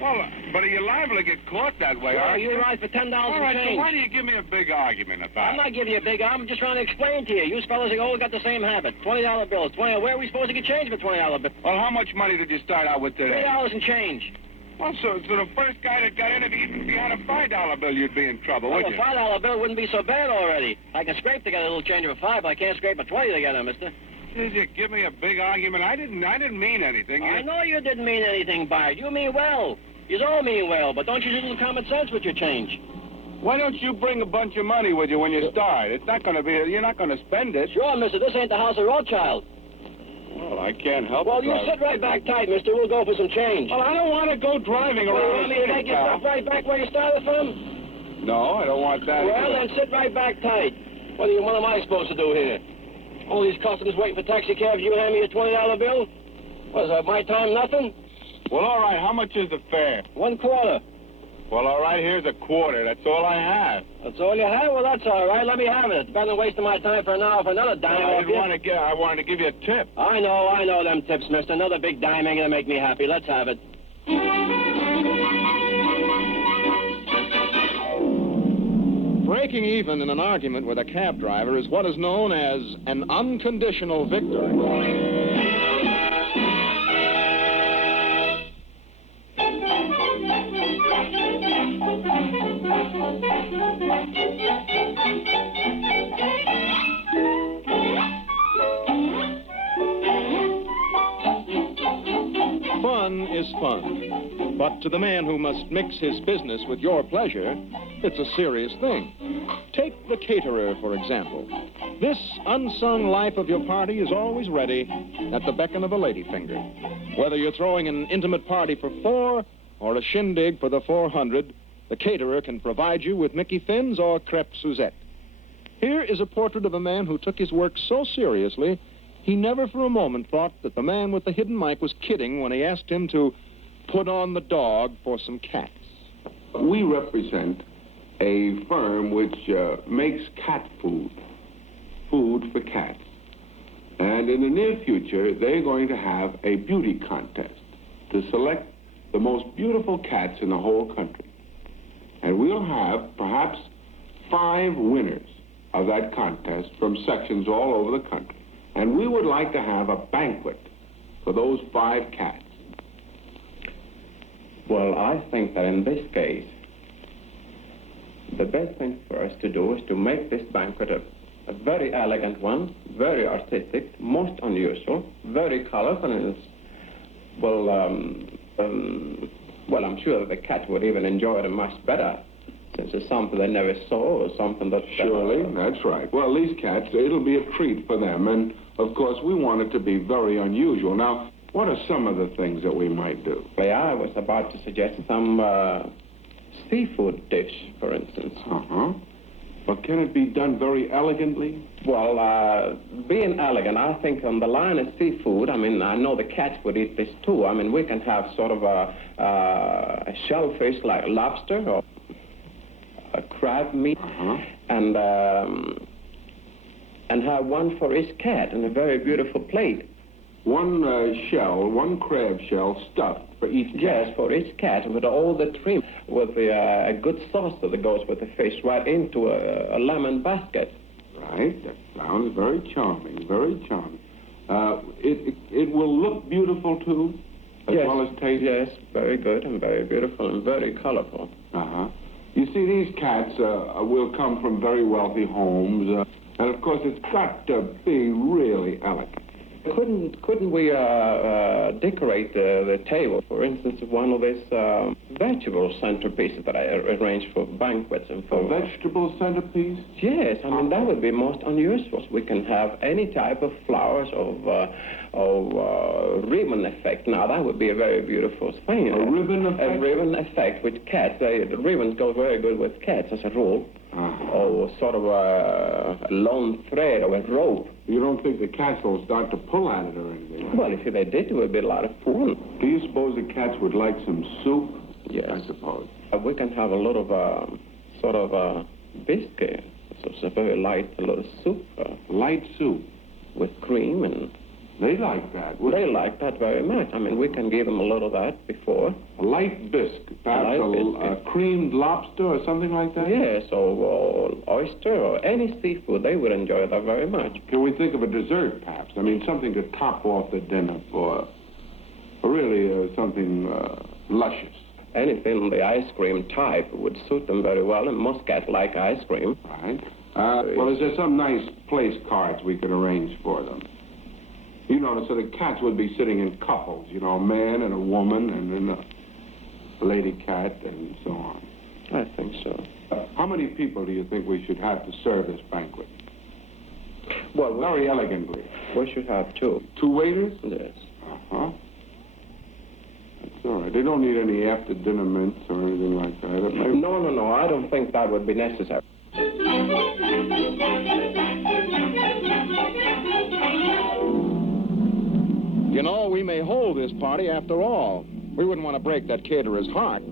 Well, but are you liable to get caught that way, aren't you? You're right for $10 all right, change. So why do you give me a big argument about I'm not giving you a big argument. I'm just trying to explain to you. You fellas have all got the same habit. $20 bills. Where are we supposed to get change for $20 bills? Well, how much money did you start out with today? $3 and change. Well, so the first guy that got in, even if you had a $5 bill, you'd be in trouble, Well, wouldn't a you? $5 bill wouldn't be so bad already. I can scrape together a little change of a 5, but I can't scrape a 20 together, mister. Did you give me a big argument? I didn't mean anything. I know you didn't mean anything by it. You mean well. You all mean well, but don't you use a little common sense with your change? Why don't you bring a bunch of money with you when you start? It's not going to be, you're not going to spend it. Sure, mister, this ain't the house of Rothschild. Well, I can't help Well, it. you sit right back tight, mister. We'll go for some change. Well, I don't want to go driving Well, you around want me the to city, take your pal. stuff right back where you started from? No, I don't want that. Well, either. then sit right back tight. What am I supposed to do here? All these customers waiting for taxi cabs, you hand me a $20 bill? Was my time nothing? Well, all right, how much is the fare? $1/4. Well, all right, here's $1/4. That's all I have. That's all you have? Well, that's all right. Let me have it. It's better than wasting my time for an hour for another dime I off didn't you. want to get. I wanted to give you a tip. I know them tips, mister. Another big dime ain't gonna make me happy. Let's have it. Breaking even in an argument with a cab driver is what is known as an unconditional victory. Fun is fun, but to the man who must mix his business with your pleasure, it's a serious thing. Take the caterer, for example. This unsung life of your party is always ready at the beckon of a ladyfinger. Whether you're throwing an intimate party for 4 or a shindig for the 400, the caterer can provide you with Mickey Fins or crepe Suzette. Here is a portrait of a man who took his work so seriously, he never for a moment thought that the man with the hidden mic was kidding when he asked him to put on the dog for some cats. We represent a firm which makes cat food for cats. And in the near future, they're going to have a beauty contest to select the most beautiful cats in the whole country. And we'll have perhaps 5 winners of that contest from sections all over the country. And we would like to have a banquet for those 5 cats. Well, I think that in this case, the best thing for us to do is to make this banquet a very elegant one, very artistic, most unusual, very colorful, and it's, well, I'm sure that the cats would even enjoy it much better, since it's something they never saw, or something that... Surely, that's right. Well, these cats, it'll be a treat for them, and of course, we want it to be very unusual. Now, what are some of the things that we might do? Yeah, I was about to suggest some seafood dish, for instance. Uh-huh. But can it be done very elegantly? Well, being elegant, I think on the line of seafood, I mean, I know the cats would eat this too. I mean, we can have sort of a shellfish like lobster or a crab meat, and have one for each cat in a very beautiful plate. One crab shell stuffed for each cat? Yes, for each cat, with all the trim, with a good sauce that goes with the fish right into a lemon basket. Right, that sounds very charming, very charming. It will look beautiful, too, as well as taste? Yes, very good and very beautiful and very colorful. Uh-huh. You see, these cats will come from very wealthy homes, and of course it's got to be really elegant. Couldn't we decorate the table, for instance, with one of these vegetable centerpieces that I arrange for banquets and for... A vegetable centerpiece? Yes, I mean, that would be most unusual. We can have any type of flowers or ribbon effect. Now, that would be a very beautiful thing. A ribbon effect? A ribbon effect with cats. The ribbons go very good with cats as a rule. Or sort of a long thread or a rope. You don't think the cats will start to pull at it or anything? Well, if they did, it would be a lot of fun. Do you suppose the cats would like some soup? Yes. I suppose. We can have a lot of sort of biscuit. So it's a very light, a lot of soup. Light soup? With cream and... They like that. They like that very much. I mean, we can give them a lot of that before. A light biscuit, perhaps a creamed lobster or something like that? Yes, or oyster or any seafood. They would enjoy that very much. Can we think of a dessert, perhaps? I mean, something to top off the dinner for really something luscious. anything in the ice cream type would suit them very well, and Muscat-like ice cream. Right. Well, is there some nice place cards we could arrange for them? You know, so the cats would be sitting in couples, you know, a man and a woman, and then a lady cat, and so on. I think so. How many people do you think we should have to serve this banquet? Well, very elegantly. We should have 2. 2 waiters? Yes. Uh-huh. That's all right. They don't need any after-dinner mints or anything like that. No, I don't think that would be necessary. You know, we may hold this party after all. We wouldn't want to break that caterer's heart.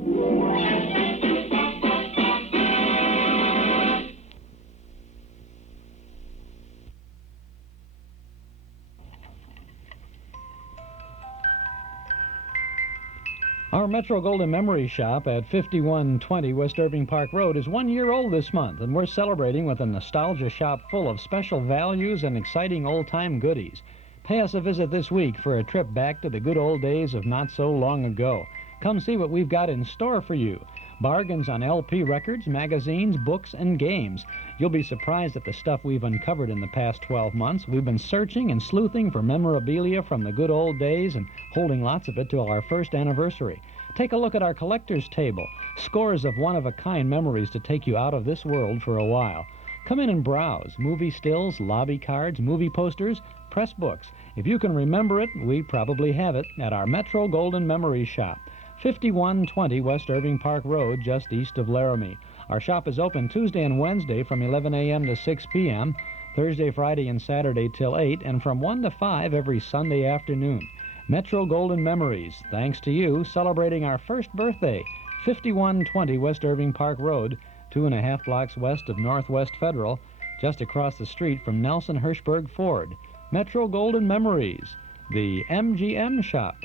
Our Metro Golden Memory Shop at 5120 West Irving Park Road is 1 year old this month, and we're celebrating with a nostalgia shop full of special values and exciting old-time goodies. Pay us a visit this week for a trip back to the good old days of not so long ago. Come see what we've got in store for you. Bargains on LP records, magazines, books, and games. You'll be surprised at the stuff we've uncovered in the past 12 months. We've been searching and sleuthing for memorabilia from the good old days and holding lots of it till our first anniversary. Take a look at our collector's table. Scores of one-of-a-kind memories to take you out of this world for a while. Come in and browse. Movie stills, lobby cards, movie posters, press books. If you can remember it, we probably have it at our Metro Golden Memory Shop. 5120 West Irving Park Road, just east of Laramie. Our shop is open Tuesday and Wednesday from 11 a.m. to 6 p.m., Thursday, Friday, and Saturday till 8, and from 1 to 5 every Sunday afternoon. Metro Golden Memories, thanks to you, celebrating our first birthday. 5120 West Irving Park Road, 2.5 blocks west of Northwest Federal, just across the street from Nelson Hirschberg Ford. Metro Golden Memories, the MGM shop.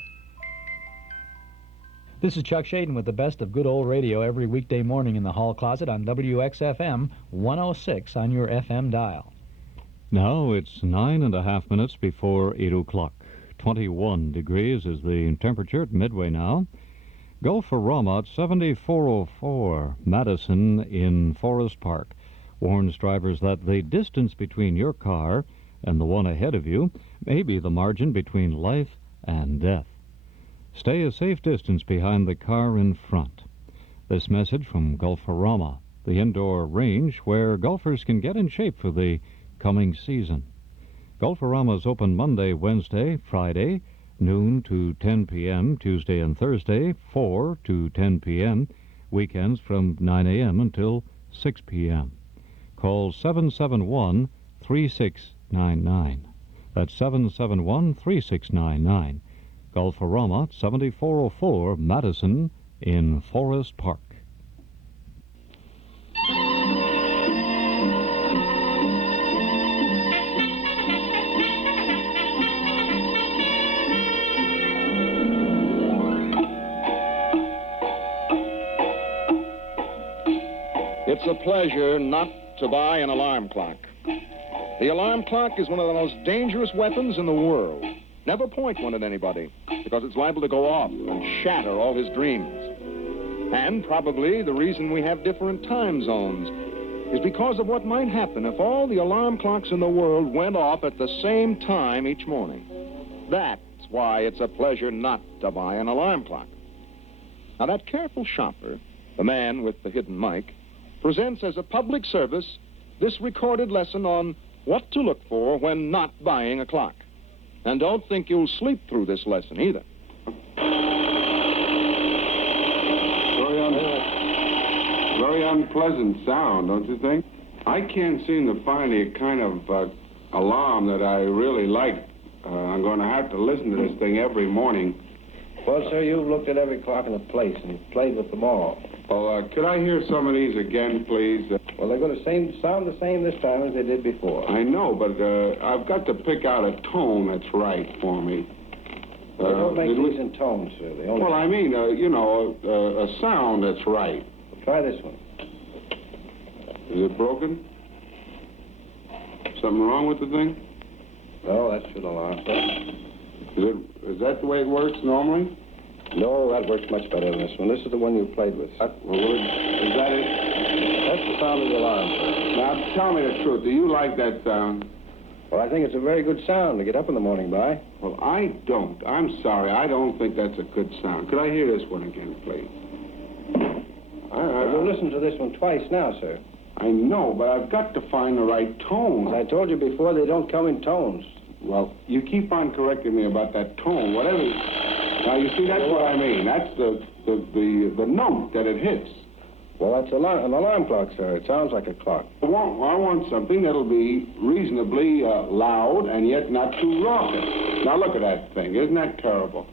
This is Chuck Shaden with the best of good old radio every weekday morning in the hall closet on WXFM 106 on your FM dial. Now it's 9.5 minutes before 8 o'clock. 21 degrees is the temperature at Midway now. Gulf-A-Rama at 7404 Madison in Forest Park warns drivers that the distance between your car and the one ahead of you may be the margin between life and death. Stay a safe distance behind the car in front. This message from Gulf-A-Rama, the indoor range where golfers can get in shape for the coming season. Gulf-A-Rama is open Monday, Wednesday, Friday, noon to 10 p.m., Tuesday and Thursday, 4 to 10 p.m., weekends from 9 a.m. until 6 p.m. Call 771-3699. That's 771-3699. Gulf-A-Rama, 7404 Madison in Forest Park. It's a pleasure not to buy an alarm clock. The alarm clock is one of the most dangerous weapons in the world. Never point one at anybody, because it's liable to go off and shatter all his dreams. And probably the reason we have different time zones is because of what might happen if all the alarm clocks in the world went off at the same time each morning. That's why it's a pleasure not to buy an alarm clock. Now, that careful shopper, the man with the hidden mic, presents as a public service this recorded lesson on what to look for when not buying a clock. And don't think you'll sleep through this lesson either. Very unpleasant sound, don't you think? I can't seem to find the kind of alarm that I really like. I'm going to have to listen to this thing every morning. Well, sir, you've looked at every clock in the place, and you've played with them all. Well, could I hear some of these again, please? Well, they're going to sound the same this time as they did before. I know, but I've got to pick out a tone that's right for me. They don't make these in tones, sir. They only... Well, I mean, you know, a sound that's right. Well, try this one. Is it broken? Something wrong with the thing? No, that should alarm, sir. Is that the way it works normally? No, that works much better than this one. This is the one you played with. Is that it? That's the sound of the alarm, sir. Now, tell me the truth. Do you like that sound? Well, I think it's a very good sound to get up in the morning by. Well, I don't. I'm sorry. I don't think that's a good sound. Could I hear this one again, please? We'll listen to this one twice now, sir. I know, but I've got to find the right tone. As I told you before, they don't come in tones. Well, you keep on correcting me about that tone. Whatever. Now, you see, that's what I mean. That's the note that it hits. Well, that's an alarm clock, sir. It sounds like a clock. I want something that'll be reasonably loud and yet not too raucous. Now, look at that thing. Isn't that terrible?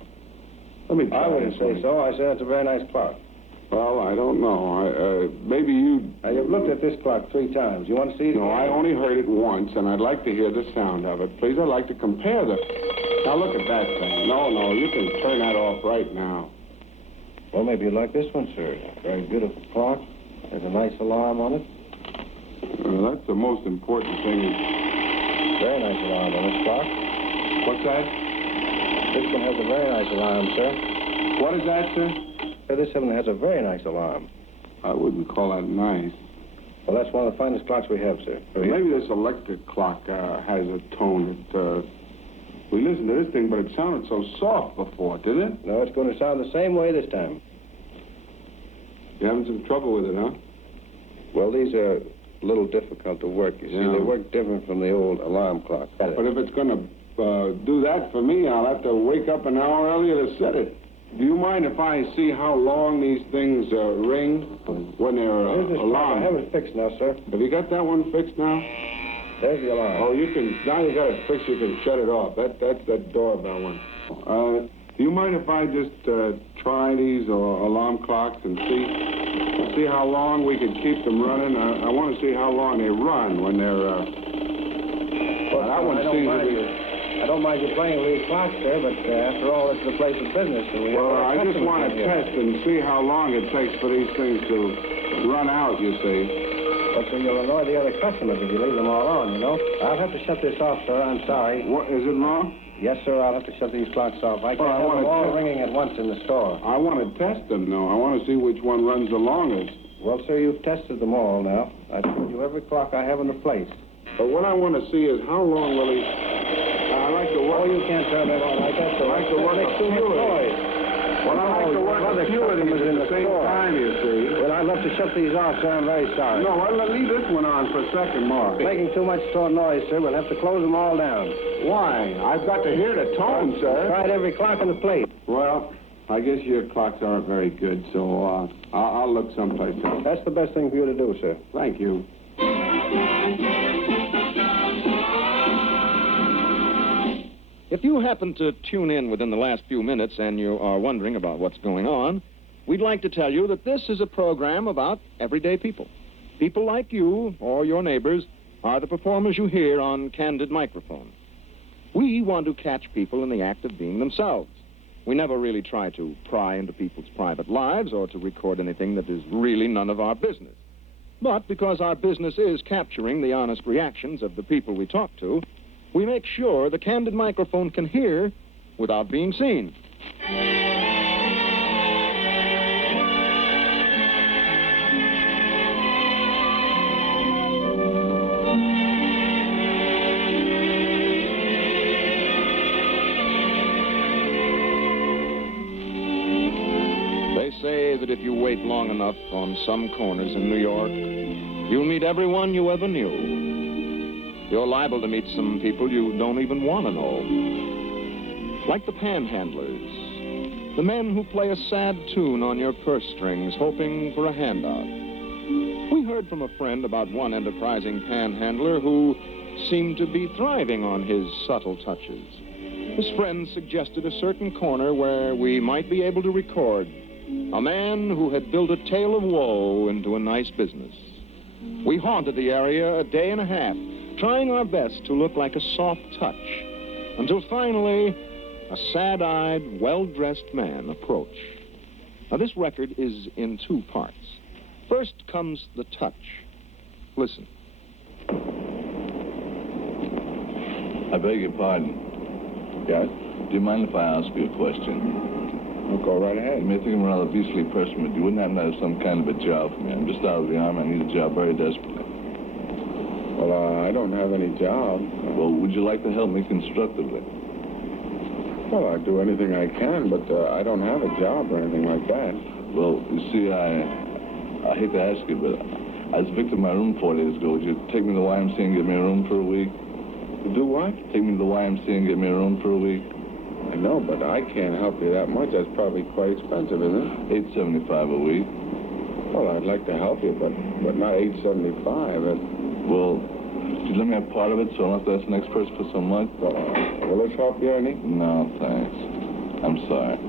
Let me try I wouldn't say so. I said it's a very nice clock. Well, I don't know. Maybe you... Now, you've looked at this clock 3 times. You want to see it? No, I only heard it once, and I'd like to hear the sound of it. Please, I'd like to compare the... Now, look at that thing. No, you can turn that off right now. Well, maybe you'd like this one, sir. Very beautiful clock. Has a nice alarm on it. That's the most important thing. Very nice alarm on this clock. What's that? This one has a very nice alarm, sir. What is that, sir? This one has a very nice alarm. I wouldn't call that nice. Well, that's one of the finest clocks we have, sir. Maybe this electric clock has a tone that... We listened to this thing, but it sounded so soft before, did it? No, it's going to sound the same way this time. You're having some trouble with it, huh? Well, these are a little difficult to work. You see, they work different from the old alarm clock. But if it's going to do that for me, I'll have to wake up an hour earlier to set it. Do you mind if I see how long these things ring when they're alarmed? I have it fixed now, sir. Have you got that one fixed now? There's the alarm. Oh, now you got it fixed, you can shut it off. That's that doorbell one. Do you mind if I just try these alarm clocks and see how long we can keep them running? I want to see how long they run when they're... I don't mind you playing with these clocks there, but after all, this is a place of business. And I just want to test and see how long it takes for these things to run out, you see. Well, so you'll annoy the other customers if you leave them all on, you know. I'll have to shut this off, sir. I'm sorry. What, is it wrong? Yes, sir. I'll have to shut these clocks off. I can't have them all ringing at once in the store. I want to test them, though. I want to see which one runs the longest. Well, sir, you've tested them all now. I've told you every clock I have in the place. But what I want to see is how long will he... I like to work... Oh, you can't turn it on like that, sir. I like to work a few of these. Well, I like to work a few of these at the same time, you see. Well, I'd love to shut these off, sir. I'm very sorry. No, I'll leave this one on for a second more. Making too much store noise, sir. We'll have to close them all down. Why? I've got to hear the tone, sir. Tried every clock on the plate. Well, I guess your clocks aren't very good, so I'll look someplace else. That's the best thing for you to do, sir. Thank you. If you happen to tune in within the last few minutes and you are wondering about what's going on, we'd like to tell you that this is a program about everyday people. People like you or your neighbors are the performers you hear on Candid microphone. We want to catch people in the act of being themselves. We never really try to pry into people's private lives or to record anything that is really none of our business. But because our business is capturing the honest reactions of the people we talk to, we make sure the Candid microphone can hear without being seen. They say that if you wait long enough on some corners in New York, you'll meet everyone you ever knew. You're liable to meet some people you don't even want to know. Like the panhandlers, the men who play a sad tune on your purse strings, hoping for a handout. We heard from a friend about one enterprising panhandler who seemed to be thriving on his subtle touches. His friend suggested a certain corner where we might be able to record a man who had built a tale of woe into a nice business. We haunted the area a day and a half, trying our best to look like a soft touch, until finally a sad-eyed, well-dressed man approached. Now, this record is in 2 parts. First comes the touch. Listen. I beg your pardon. Yes? Do you mind if I ask you a question? Well, go right ahead. You may think I'm a rather beastly person, but you wouldn't happen to have some kind of a job for me. I'm just out of the Army. I need a job very desperately. Well, I don't have any job. Well, would you like to help me constructively? Well, I'd do anything I can, but I don't have a job or anything like that. Well, you see, I hate to ask you, but I was evicted my room 4 days ago. Would you take me to the YMCA and get me a room for a week? Do what? Take me to the YMCA and get me a room for a week. I know, but I can't help you that much. That's probably quite expensive, isn't it? $8.75 a week. Well, I'd like to help you, but not $8.75. Well, could you let me have part of it so I don't have to ask the next person for some money? Will this help you any? No, thanks. I'm sorry.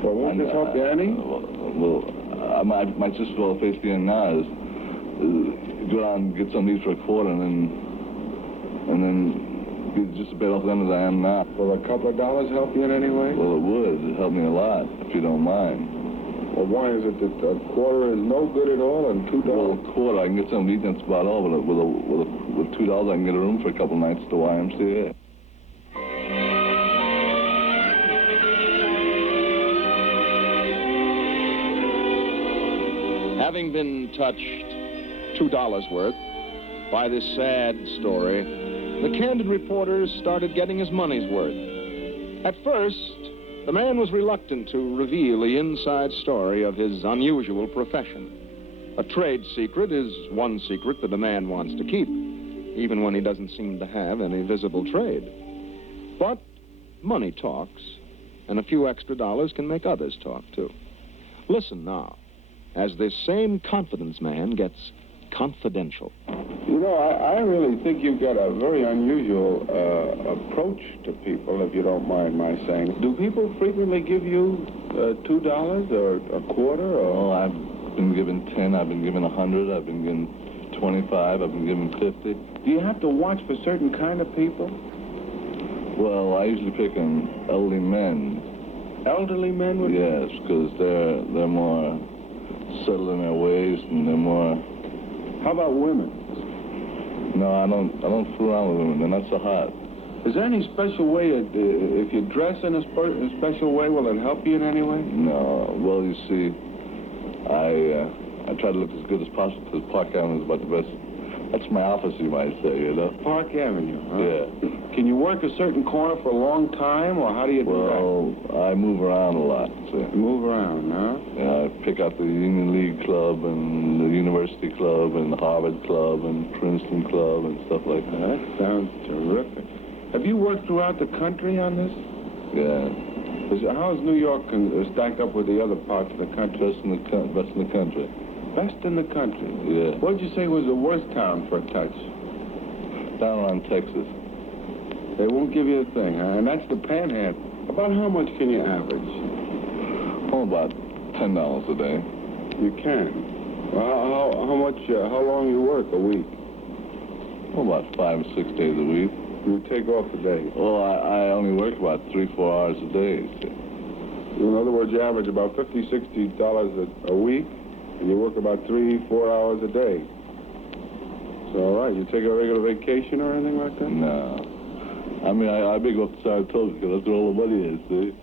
Well, won't this help you any? I might just as well face the end now is go down and get some of these for a quarter and then be just a bit off them as I am now. Will a couple of dollars help you in any way? Well, it would. It'd help me a lot, if you don't mind. Well, why is it that a quarter is no good at all and $2? Well, a quarter, I can get something to eat, that's about all. But with $2, I can get a room for a couple nights at the YMCA. Having been touched $2 worth by this sad story, the Candid reporter started getting his money's worth. At first, the man was reluctant to reveal the inside story of his unusual profession. A trade secret is one secret that a man wants to keep, even when he doesn't seem to have any visible trade. But money talks, and a few extra dollars can make others talk, too. Listen now, as this same confidence man gets confidential. You know, I really think you've got a very unusual approach to people, if you don't mind my saying. Do people frequently give you $2 or a quarter? Or? Oh, I've been given 10, I've been given 100, I've been given 25, I've been given 50. Do you have to watch for certain kind of people? Well, I usually pick on elderly men. Elderly men would? Yes, because they're more settled in their ways and they're more... How about women? No, I don't fool around with women. They're not so hot. Is there any special way, if you dress in a special way, will it help you in any way? No. Well, you see, I try to look as good as possible because Park Avenue is about the best. That's my office, you might say, you know? Park Avenue, huh? Yeah. Can you work a certain corner for a long time, or how do you do that? Well, I move around a lot, see. You move around, huh? Yeah, I pick out the Union League Club and the University Club and the Harvard Club and Princeton Club and stuff like that. That sounds terrific. Have you worked throughout the country on this? Yeah. How is New York stacked up with the other parts of the country? Best in the country. Best in the country? Yeah. What would you say was the worst town for a touch? Down around Texas. They won't give you a thing, huh? And that's the Panhandle. About how much can you average? Oh, about $10 a day. You can. Well, how long you work a week? Oh, about 5 or 6 days a week. You take off a day? Well, I only work about 3-4 hours a day. In other words, you average about $50, $60 a week, and you work about 3-4 hours a day. So, all right, you take a regular vacation or anything like that? No. I mean, I big up to Saratoga because that's where all the money is, see?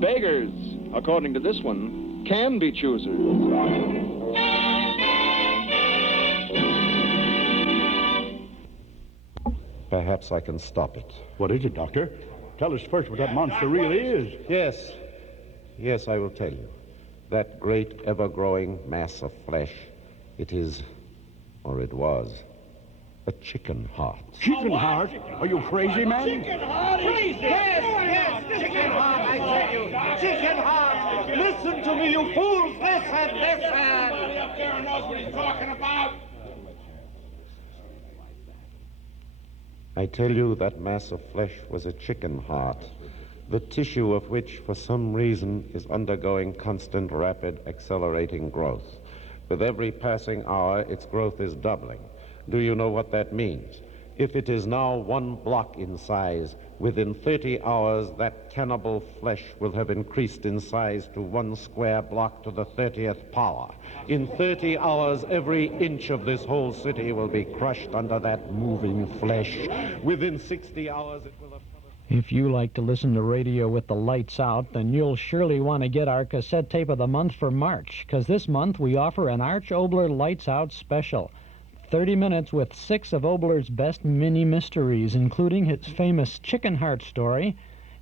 Beggars, according to this one, can be choosers. Perhaps I can stop it. What is it, Doctor? Tell us first what that monster really is. Yes, I will tell you. That great, ever-growing mass of flesh, it is, or it was, a chicken heart. Chicken heart? Are you crazy, man? Chicken heart? Crazy? Yes, chicken heart, I tell you. Chicken heart. Listen to me, you fools. Listen. Somebody up there knows what he's talking about. I tell you that mass of flesh was a chicken heart, the tissue of which, for some reason, is undergoing constant, rapid, accelerating growth. With every passing hour, its growth is doubling. Do you know what that means? If it is now 1 block in size, within 30 hours that cannibal flesh will have increased in size to 1 square block to the 30th power. In 30 hours, every inch of this whole city will be crushed under that moving flesh. Within 60 hours, it will have... If you like to listen to radio with the lights out, then you'll surely want to get our cassette tape of the month for March, because this month we offer an Arch Oboler Lights Out special. 30 minutes with 6 of Oboler's best mini mysteries, including his famous chicken heart story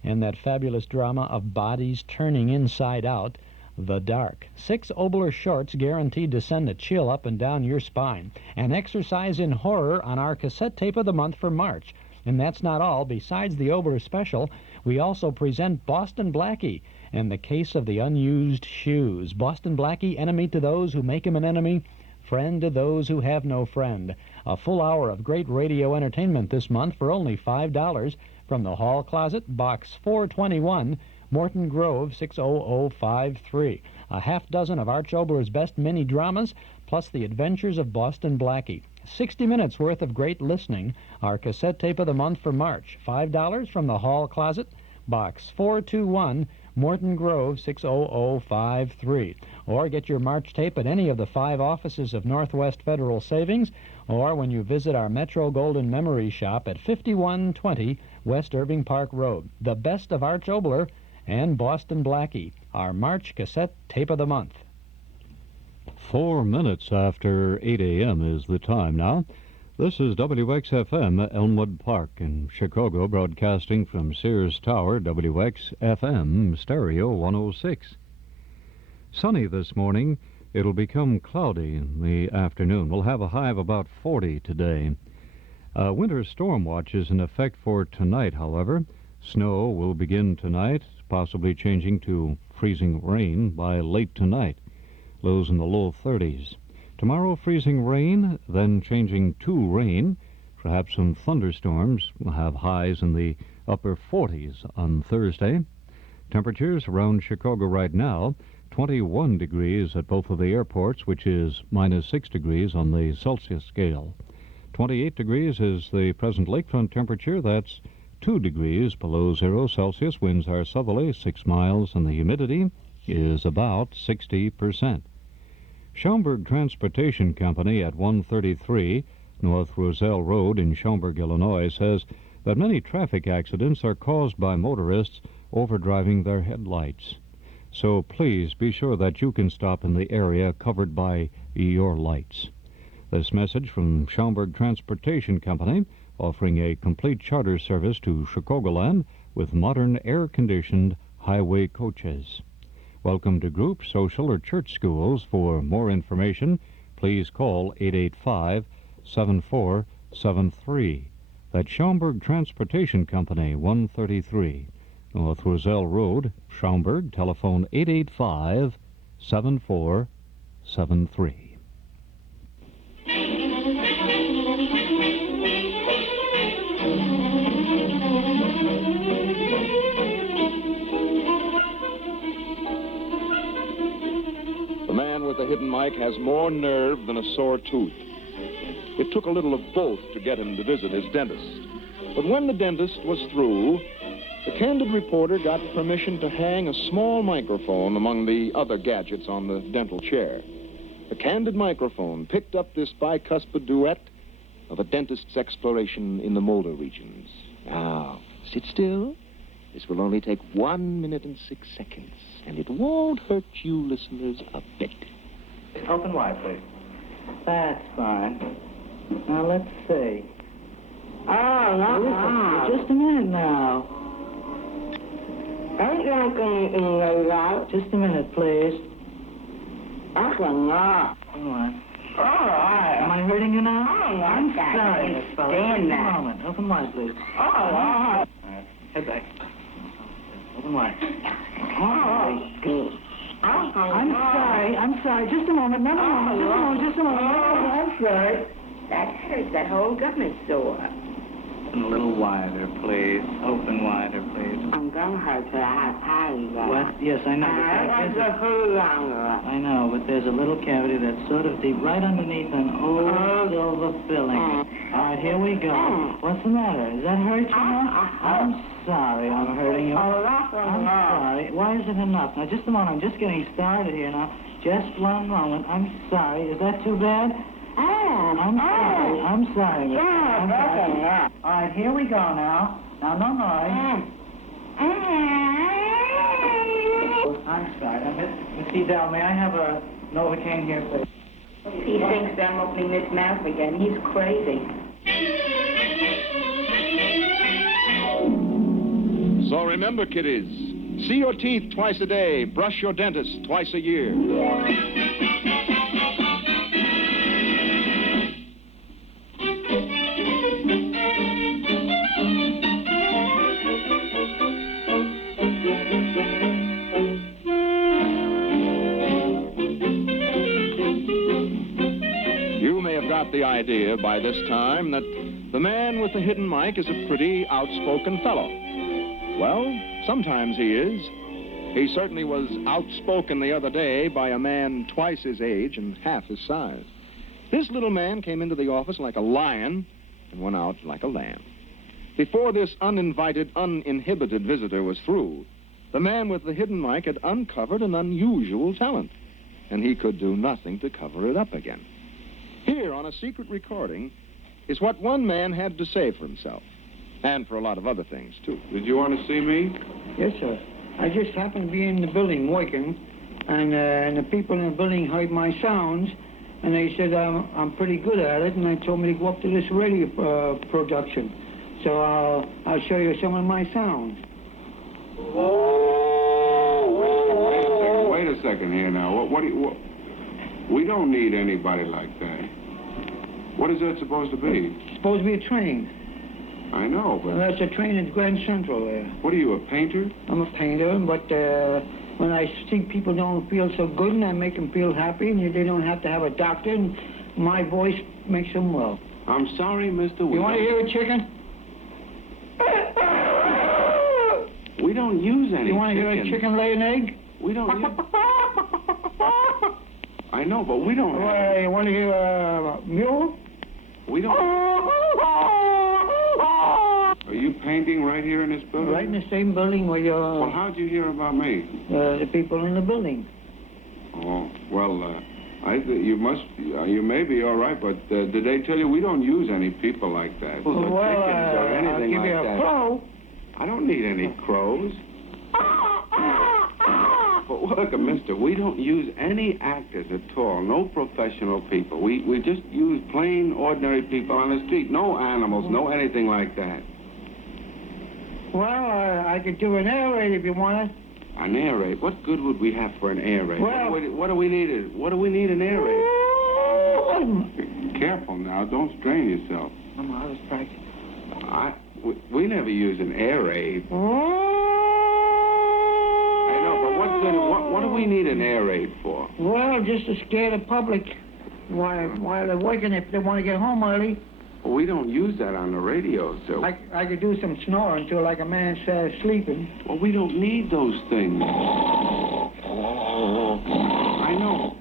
and that fabulous drama of bodies turning inside out, The Dark. 6 Oboler shorts guaranteed to send a chill up and down your spine. An exercise in horror on our cassette tape of the month for March. And that's not all. Besides the Oboler special, we also present Boston Blackie and the case of the unused shoes. Boston Blackie, enemy to those who make him an enemy, friend to those who have no friend. A full hour of great radio entertainment this month for only $5 from the Hall Closet, Box 421, Morton Grove, 60053. A half dozen of Arch Oboler's best mini dramas, plus the adventures of Boston Blackie. 60 minutes worth of great listening. Our cassette tape of the month for March. $5 from the Hall Closet, Box 421, Morton Grove, 60053. Or get your March tape at any of the 5 offices of Northwest Federal Savings, or when you visit our Metro Golden Memory Shop at 5120 West Irving Park Road. The best of Arch Oboler and Boston Blackie, our March cassette tape of the month. 4 minutes after 8 a.m. is the time now. This is WXFM Elmwood Park in Chicago, broadcasting from Sears Tower, WXFM Stereo 106. Sunny this morning. It'll become cloudy in the afternoon. We'll have a high of about 40 today. Winter storm watch is in effect for tonight, however. Snow will begin tonight, possibly changing to freezing rain by late tonight. Lows in the low 30s. Tomorrow, freezing rain, then changing to rain. Perhaps some thunderstorms. We'll have highs in the upper 40s on Thursday. Temperatures around Chicago right now, 21 degrees at both of the airports, which is minus 6 degrees on the Celsius scale. 28 degrees is the present lakefront temperature. That's 2 degrees below 0 Celsius. Winds are southerly, 6 miles, and the humidity is about 60%. Schaumburg Transportation Company at 133 North Roselle Road in Schaumburg, Illinois, says that many traffic accidents are caused by motorists overdriving their headlights. So please be sure that you can stop in the area covered by your lights. This message from Schaumburg Transportation Company, offering a complete charter service to Chicagoland with modern air-conditioned highway coaches. Welcome to group, social, or church schools. For more information, please call 885-7473. That's Schaumburg Transportation Company, 133 North Roselle Road, Schaumburg. Telephone 885-7473. The hidden mic has more nerve than a sore tooth. It took a little of both to get him to visit his dentist. But when the dentist was through, the Candid reporter got permission to hang a small microphone among the other gadgets on the dental chair. The Candid microphone picked up this bicuspid duet of a dentist's exploration in the molar regions. Now, sit still. This will only take 1 minute and 6 seconds, and it won't hurt you listeners a bit. Open wide, please. That's fine. Now, let's see. Oh, no. Just a minute now. Just a minute, please. Come on. All right. Am I hurting you now? I'm sorry, Miss Fellows. Stand that. A moment. Open wide, please. All right. Head back. Open wide. I'm sorry. Just a moment. No. Just a moment. I'm sorry. That hurts. That whole gum is sore. Open a little wider, please. Open wider, please. I'm going. What? Yes, I know. I know, but there's a little cavity that's sort of deep, right underneath an old silver filling. All right, here we go. What's the matter? Does that hurt you now? I'm sorry I'm hurting you. I'm sorry. Why is it enough? Now, just a moment. I'm just getting started here now. Just one moment. I'm sorry. Is that too bad? I'm sorry. I'm sorry. I'm sorry. All right, here we go now. Now, no noise. I'm sorry. Miss Edel, may I have a Novocaine here, please? He thinks I'm opening his mouth again. He's crazy. So remember, kiddies, see your teeth twice a day, brush your dentist twice a year. You may have got the idea by this time that the man with the hidden mic is a pretty outspoken fellow. Well, sometimes he is. He certainly was outspoken the other day by a man twice his age and half his size. This little man came into the office like a lion and went out like a lamb. Before this uninvited, uninhibited visitor was through, the man with the hidden mic had uncovered an unusual talent, and he could do nothing to cover it up again. Here, on a secret recording, is what one man had to say for himself, and for a lot of other things, too. Did you want to see me? Yes, sir. I just happened to be in the building working, and the people in the building heard my sounds, and they said I'm pretty good at it, and they told me to go up to this radio production. So I'll show you some of my sounds. Wait a second here now. What we don't need anybody like that. What is that supposed to be? It's supposed to be a train. I know, but... Well, that's a train at Grand Central there. What are you, a painter? I'm a painter, but when I see people don't feel so good and I make them feel happy and they don't have to have a doctor, and my voice makes them well. I'm sorry, mister. You want to hear a chicken? We don't use any You want to hear a chicken lay an egg? We don't use... I know, but we don't... You want to hear a mule? We don't... Are you painting right here in this building? Right in the same building where you're... Well, how'd you hear about me? The people in the building. Oh, well, you may be all right, but did they tell you we don't use any people like that? Well, chickens or anything I'll give like you a that. crow. I don't need any crows. But look, mister, we don't use any actors at all, no professional people. We just use plain, ordinary people on the street. No animals, no anything like that. Well, I could do an air raid if you want it. An air raid? What good would we have for an air raid? Well, what do we need? What do we need an air raid? Careful now, don't strain yourself. I'm out of practice. We never use an air raid. I know, but what do we need an air raid for? Well, just to scare the public while they're working if they want to get home early. Well, we don't use that on the radio, so... I could do some snoring too, like a man sleeping. Well, we don't need those things. I know.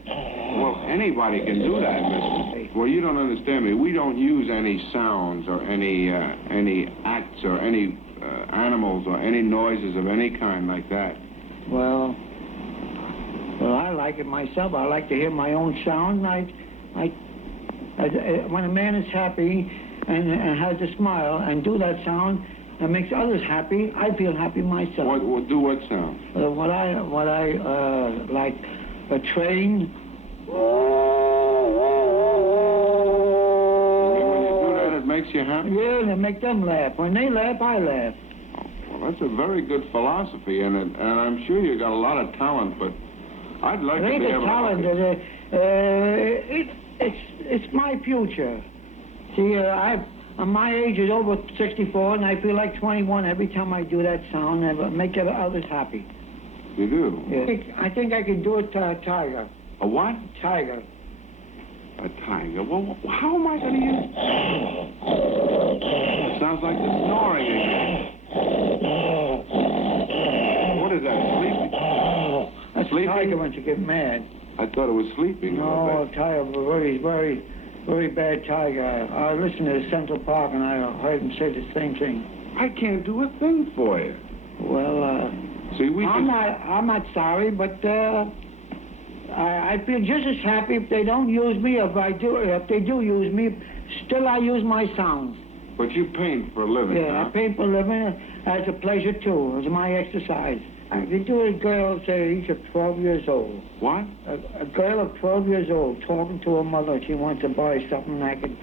Well, anybody can do that, mister. Well, you don't understand me. We don't use any sounds or any acts or any animals or any noises of any kind like that. Well, I like it myself. I like to hear my own sound. When a man is happy and has a smile and do that sound that makes others happy, I feel happy myself. Do what sound? What I like, a train. When you do that, it makes you happy? Yeah, and it make them laugh. When they laugh, I laugh. Well, that's a very good philosophy, and I'm sure you got a lot of talent, but I'd like to be able to... It ain't a talent. It's my future. See, my age is over 64, and I feel like 21 every time I do that sound and make others happy. You do? Yeah. I think I can do it to a tiger. A what? Tiger. A tiger? Well, how am I going to use... It sounds like the snoring again. Sleeping? tiger when you get mad. I thought it was sleeping. No, tiger, very, very, very bad tiger. I listened to Central Park and I heard him say the same thing. I can't do a thing for you. Well, see, I'm not sorry, but I feel just as happy if they don't use me. If they do use me, still I use my sounds. But you paint for a living, Yeah, huh? I paint for a living as a pleasure too, as my exercise. They do a girl at the age of 12 years old. What? A girl of 12 years old talking to her mother. She wants to buy something I could.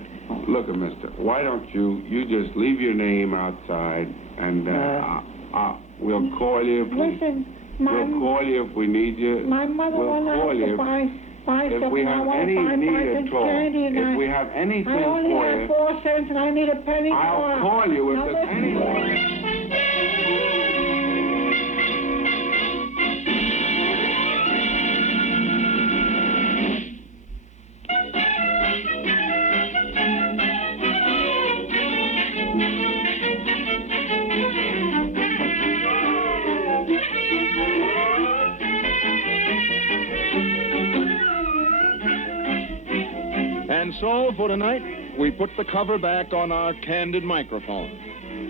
Look, mister, why don't you just leave your name outside and we'll call you. Listen, Mom. We'll call you if we need you. My mother we'll wants call to you buy if something. we have I want any to buy need Martin's at all. candy, and If we have anything I only for have you, 4 cents and I need a penny more. I'll call you if Now there's listen. anything. And so, for tonight, we put the cover back on our candid microphone.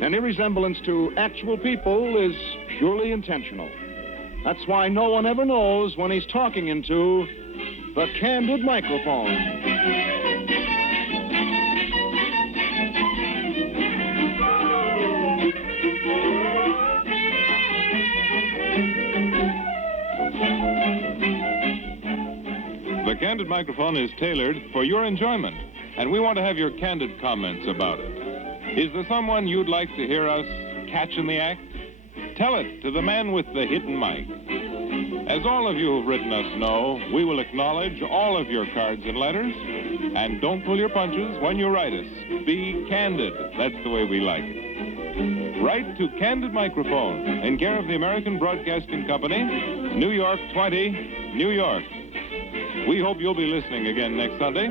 Any resemblance to actual people is purely intentional. That's why no one ever knows when he's talking into the candid microphone. The Candid Microphone is tailored for your enjoyment, and we want to have your candid comments about it. Is there someone you'd like to hear us catch in the act? Tell it to the man with the hidden mic. As all of you who've written us know, we will acknowledge all of your cards and letters, and don't pull your punches when you write us. Be candid. That's the way we like it. Write to Candid Microphone in care of the American Broadcasting Company, New York 20, New York. We hope you'll be listening again next Sunday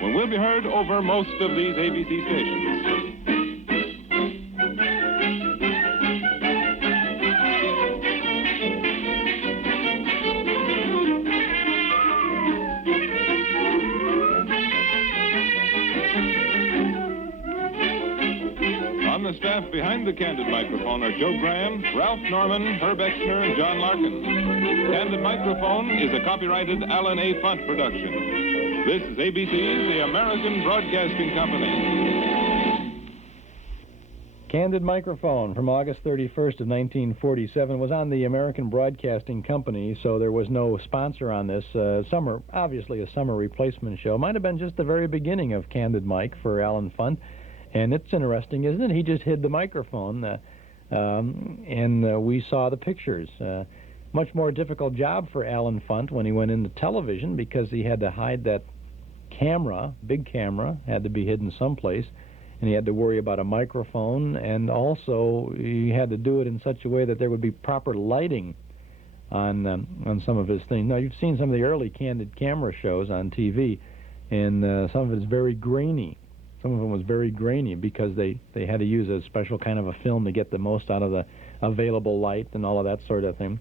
when we'll be heard over most of these ABC stations. On the staff behind the Candid Microphone are Joe Graham, Ralph Norman, Herb Exner, and John Larkin. Candid Microphone is a copyrighted Alan A. Funt production. This is ABC, the American Broadcasting Company. Candid Microphone from August 31st of 1947 was on the American Broadcasting Company, so there was no sponsor on this. Obviously a summer replacement show. Might have been just the very beginning of Candid Mike for Alan Funt. And it's interesting, isn't it? He just hid the microphone, and we saw the pictures. Much more difficult job for Alan Funt when he went into television because he had to hide that camera, big camera, had to be hidden someplace, and he had to worry about a microphone, and also he had to do it in such a way that there would be proper lighting on some of his things. Now, you've seen some of the early candid camera shows on TV, and some of it is very grainy. Some of them was very grainy because they had to use a special kind of a film to get the most out of the available light and all of that sort of thing.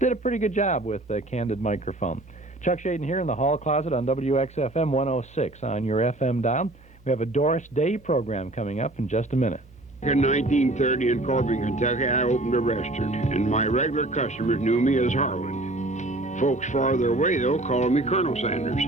Did a pretty good job with the Candid Microphone. Chuck Shaden here in the hall closet on WXFM 106 on your FM dial. We have a Doris Day program coming up in just a minute. In 1930 in Corbin, Kentucky, I opened a restaurant, and my regular customers knew me as Harland. Folks farther away, though, called me Colonel Sanders.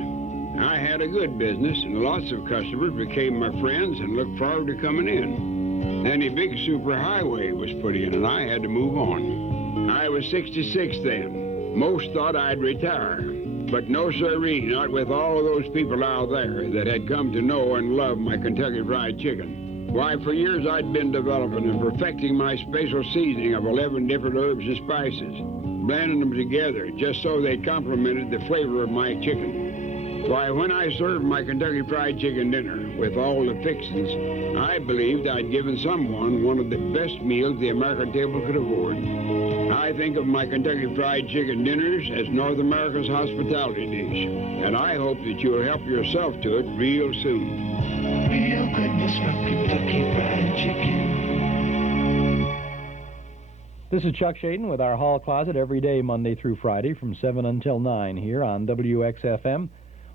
I had a good business, and lots of customers became my friends and looked forward to coming in. Then a big superhighway was put in, and I had to move on. I was 66 then. Most thought I'd retire. But no sirree, not with all of those people out there that had come to know and love my Kentucky Fried Chicken. Why, for years I'd been developing and perfecting my special seasoning of 11 different herbs and spices, blending them together just so they complemented the flavor of my chicken. Why, when I served my Kentucky Fried Chicken dinner with all the fixings, I believed I'd given someone one of the best meals the American table could afford. I think of my Kentucky Fried Chicken dinners as North America's hospitality dish, and I hope that you'll help yourself to it real soon. Real goodness from Kentucky Fried Chicken. This is Chuck Shaden with our Hall Closet every day, Monday through Friday, from 7 until 9 here on WXFM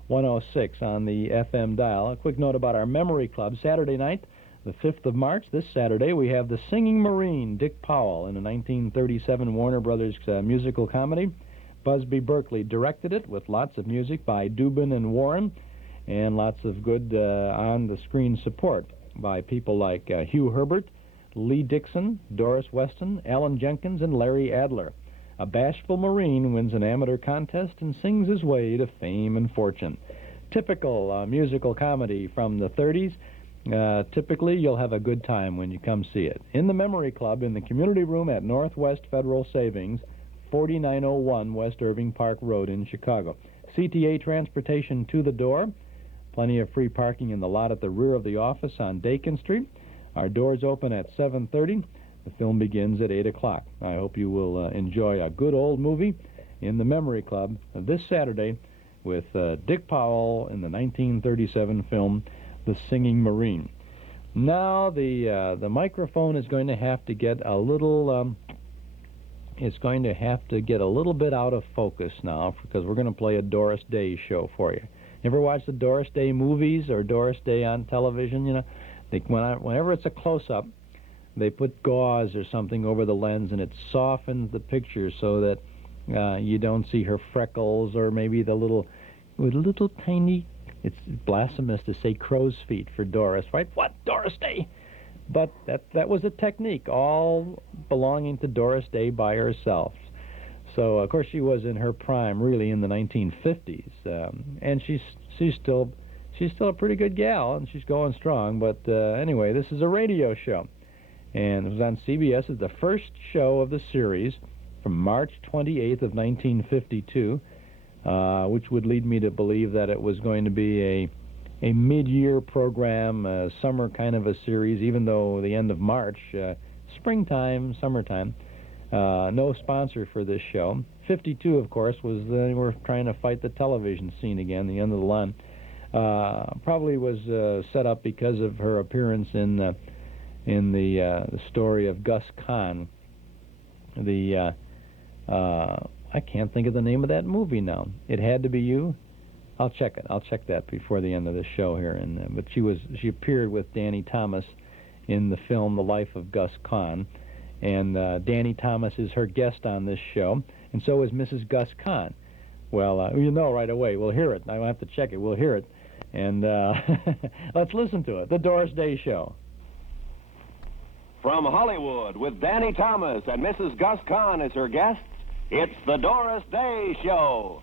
106 on the FM dial. A quick note about our Memory Club. Saturday night, the 5th of March, this Saturday, we have The Singing Marine, Dick Powell, in a 1937 Warner Brothers musical comedy. Busby Berkeley directed it with lots of music by Dubin and Warren, and lots of good on-the-screen support by people like Hugh Herbert, Lee Dixon, Doris Weston, Alan Jenkins, and Larry Adler. A bashful Marine wins an amateur contest and sings his way to fame and fortune. Typical musical comedy from the 30s. Typically, you'll have a good time when you come see it. In the Memory Club, in the community room at Northwest Federal Savings, 4901 West Irving Park Road in Chicago. CTA transportation to the door. Plenty of free parking in the lot at the rear of the office on Dakin Street. Our doors open at 7:30. The film begins at 8 o'clock. I hope you will enjoy a good old movie in the Memory Club this Saturday with Dick Powell in the 1937 film The Singing Marine. Now the microphone is going to have to get a little it's going to have to get a little bit out of focus now, because we're going to play a Doris Day show for you. Ever watch the Doris Day movies or Doris Day on television? You know, whenever it's a close-up, they put gauze or something over the lens, and it softens the picture so that you don't see her freckles or maybe the little tiny. It's blasphemous to say crow's feet for Doris, right? What, Doris Day? But that was a technique, all belonging to Doris Day by herself. So, of course, she was in her prime, really, in the 1950s, and she's still a pretty good gal, and she's going strong. But anyway, this is a radio show, and it was on CBS. It's the first show of the series from March 28th of 1952, which would lead me to believe that it was going to be a mid-year program, a summer kind of a series, even though the end of March, springtime, summertime. No sponsor for this show. 52, of course, was they were trying to fight the television scene again, the end of the line. Probably was set up because of her appearance in the story of Gus Kahn. I can't think of the name of that movie now. It Had to Be You. I'll check it. I'll check that before the end of the show here. But she appeared with Danny Thomas in the film The Life of Gus Kahn. And Danny Thomas is her guest on this show, and so is Mrs. Gus Kahn. Well, you know right away. We'll hear it. I don't have to check it. We'll hear it. And let's listen to it. The Doris Day Show. From Hollywood, with Danny Thomas and Mrs. Gus Kahn as her guests, it's the Doris Day Show.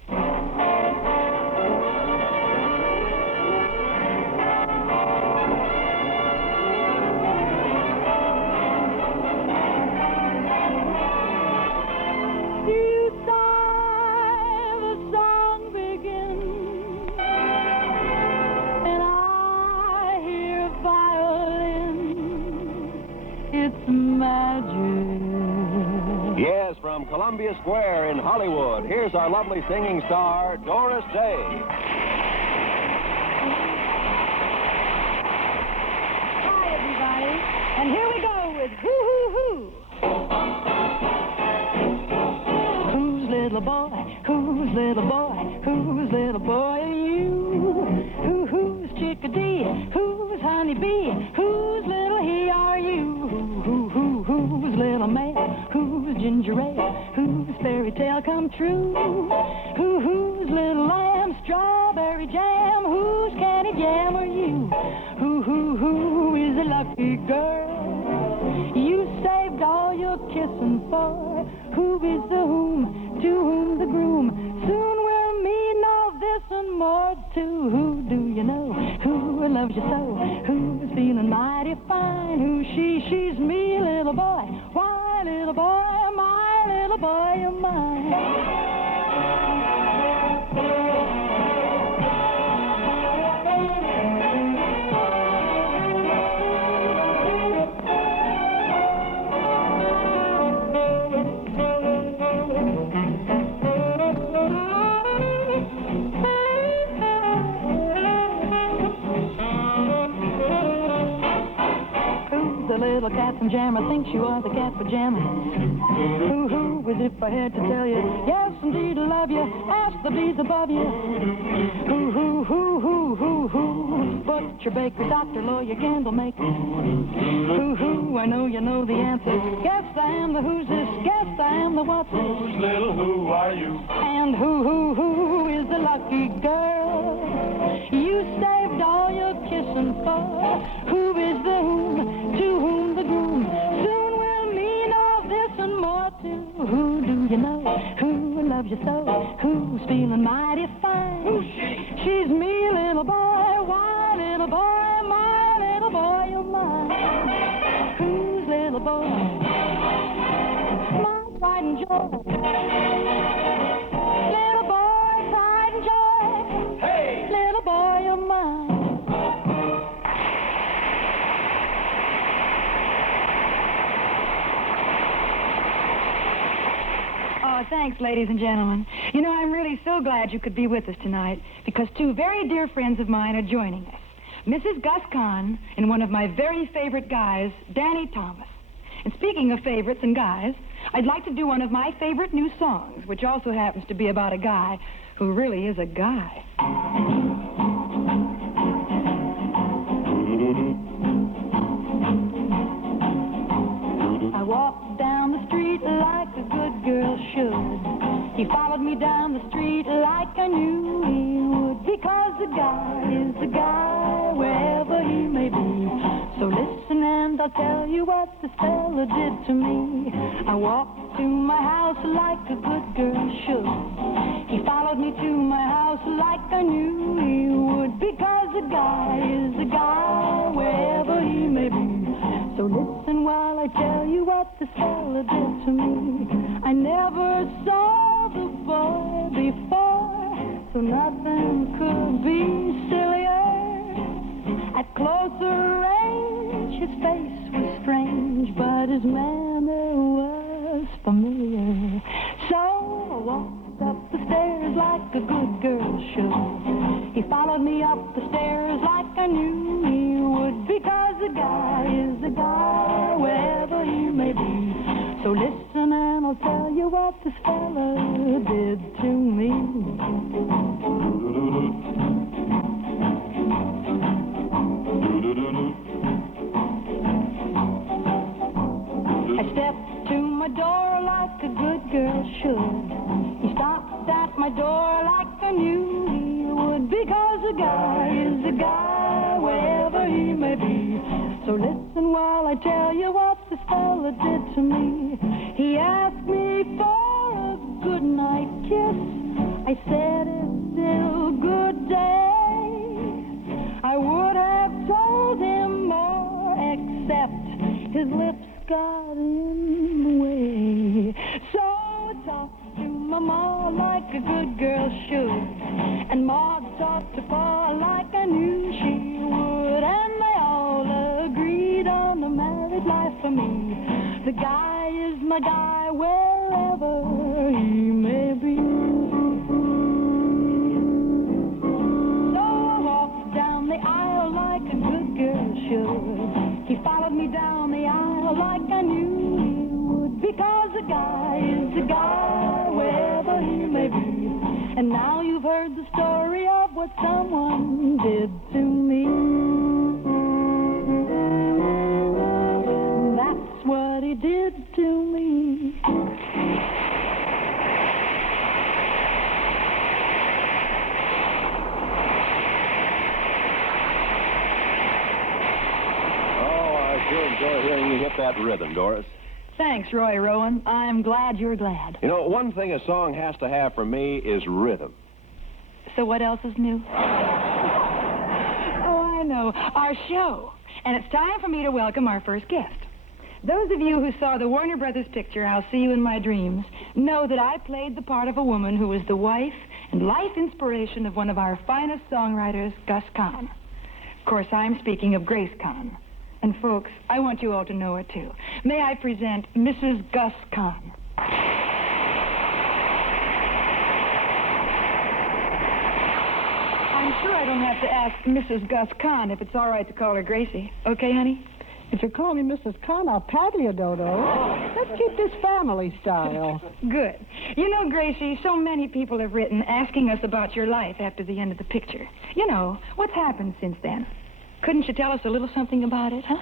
Yes, from Columbia Square in Hollywood, here's our lovely singing star, Doris Day. Hi, everybody. And here we go with Hoo Hoo Hoo. Whose little boy, whose little boy, whose little boy are you? Who's chickadee, who's honeybee, whose little he are you? Who's little mare, who's ginger ale, whose fairy tale come true? Who's little lamb, strawberry jam, whose candy jam are you? Who is a lucky girl you saved all your kissing for? Who is the whom, to whom the groom soon will mean all this and more too? Who do you know? Who loves you so? Who's feeling mighty fine? Who's she? She's me, little boy. Why, little boy, my little boy, you're mine. cat some jam. I think you are the cat pajama. Hoo-hoo, as if I had to tell you. Yes, indeed, I love you. Ask the bees above you. Hoo-hoo, hoo-hoo, hoo-hoo. But your baker, doctor, lawyer, candle maker. Hoo-hoo, I know you know the answer. Guess I am the who's this. Guess I am the what's this. Whose little who are you? And who is the lucky girl you saved all your kissing for? Who is the whom, to whom the groom soon will mean all this and more too? Who do you know? Who loves you so? Who's feeling mighty fine? Who's she? She's me, little boy. Why, little boy? My little boy, you're mine. Who's little boy? My pride and joy. Little boy, pride and joy. Hey! Little boy, you're mine. Oh, thanks, ladies and gentlemen. You know, I'm really so glad you could be with us tonight because two very dear friends of mine are joining us. Mrs. Gus Kahn and one of my very favorite guys, Danny Thomas. And speaking of favorites and guys, I'd like to do one of my favorite new songs, which also happens to be about a guy who really is a guy. I walked down the street like a good girl should. He followed me down the street like I knew he would, because a guy is a guy wherever he may be. So listen and I'll tell you what this fella did to me. I walked to my house like a good girl should. He followed me to my house like I knew he would, because a guy is a guy wherever he may be. So listen while I tell you what this fella did to me. I never saw the boy before, so nothing could be sillier. At closer range, his face was strange, but his manner was familiar. So I walked up the stairs like a good girl should. He followed me up the stairs like I knew he would, because a guy is a guy wherever he may be. So listen and I'll tell you what this fella did to me. I stepped to my door like a good girl should. He stopped at my door like I knew he would, because a guy is a guy wherever he may be. So listen while I tell you what this fella did to me. He asked me for a good night kiss. I said it's still good day. I would have told him more, except his lips got in the way. So I talked to my ma like a good girl should, and Ma talked to Pa like I knew she would, and they all agreed on the married life for me. The guy is my guy wherever he may be. So I walked down the aisle like a good girl should. He followed me down the aisle like I knew he would, because a guy is a guy wherever he may be. And now you've heard the story of what someone did to me. That's what he did to me. Sure enjoy hearing you hit that rhythm, Doris. Thanks, Roy Rowan. I'm glad you're glad. You know, one thing a song has to have for me is rhythm. So what else is new? Oh, I know. Our show. And it's time for me to welcome our first guest. Those of you who saw the Warner Brothers picture, I'll See You in My Dreams, know that I played the part of a woman who was the wife and life inspiration of one of our finest songwriters, Gus Kahn. Of course, I'm speaking of Grace Kahn. And folks, I want you all to know her too. May I present Mrs. Gus Kahn. I'm sure I don't have to ask Mrs. Gus Kahn if it's all right to call her Gracie. Okay, honey? If you call me Mrs. Khan, I'll paddle you, Dodo. Let's keep this family style. Good. You know, Gracie, so many people have written asking us about your life after the end of the picture. You know, what's happened since then? Couldn't you tell us a little something about it, huh?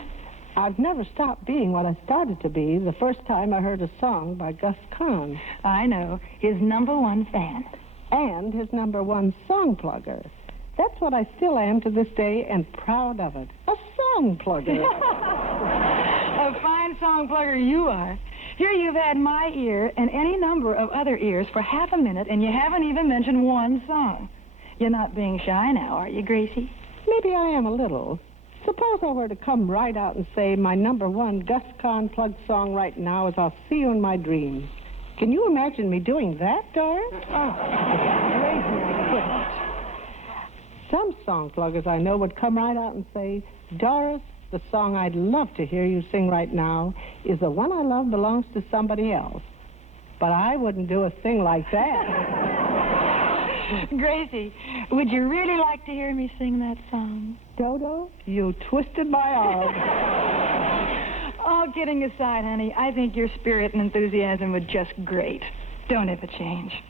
I've never stopped being what I started to be the first time I heard a song by Gus Kahn. I know. His #1 fan. And his #1 song plugger. That's what I still am to this day, and proud of it. A song plugger. A fine song plugger you are. Here you've had my ear and any number of other ears for half a minute, and you haven't even mentioned one song. You're not being shy now, are you, Gracie? Maybe I am a little. Suppose I were to come right out and say my #1 Gus Kahn plug song right now is I'll See You in My Dreams. Can you imagine me doing that, Doris? Oh, Gracie, I couldn't. Some song pluggers I know would come right out and say, Doris, the song I'd love to hear you sing right now is The One I Love Belongs to Somebody Else. But I wouldn't do a thing like that. Gracie, would you really like to hear me sing that song? Dodo, you twisted my arm. All kidding aside, honey, I think your spirit and enthusiasm were just great. Don't ever change.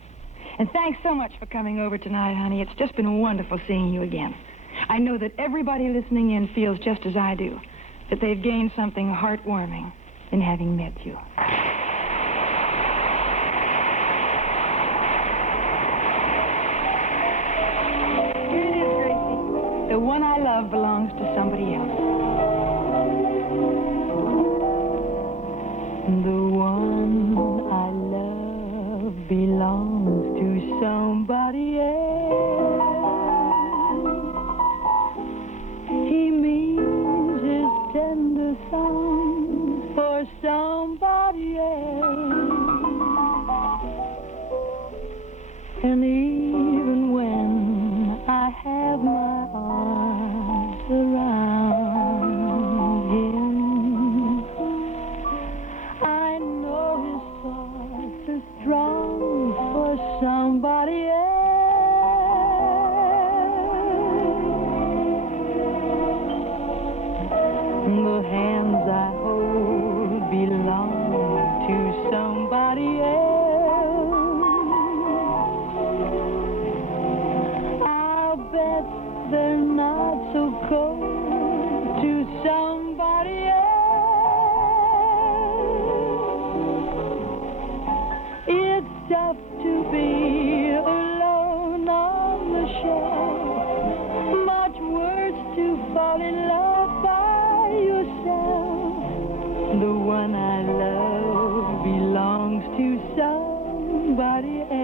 And thanks so much for coming over tonight, honey. It's just been wonderful seeing you again. I know that everybody listening in feels just as I do, that they've gained something heartwarming in having met you. Here it is, Gracie. The one I love belongs to somebody else. The one I love belongs to somebody else. He means his tender song for somebody else. And even when I have my arms around him, I know his thoughts are strong for somebody else. The hands I hold belong to somebody else. I'll bet they're not so cold to somebody else. It's tough to be alone on the shelf, much worse to fall in love by yourself. The one I love belongs to somebody else.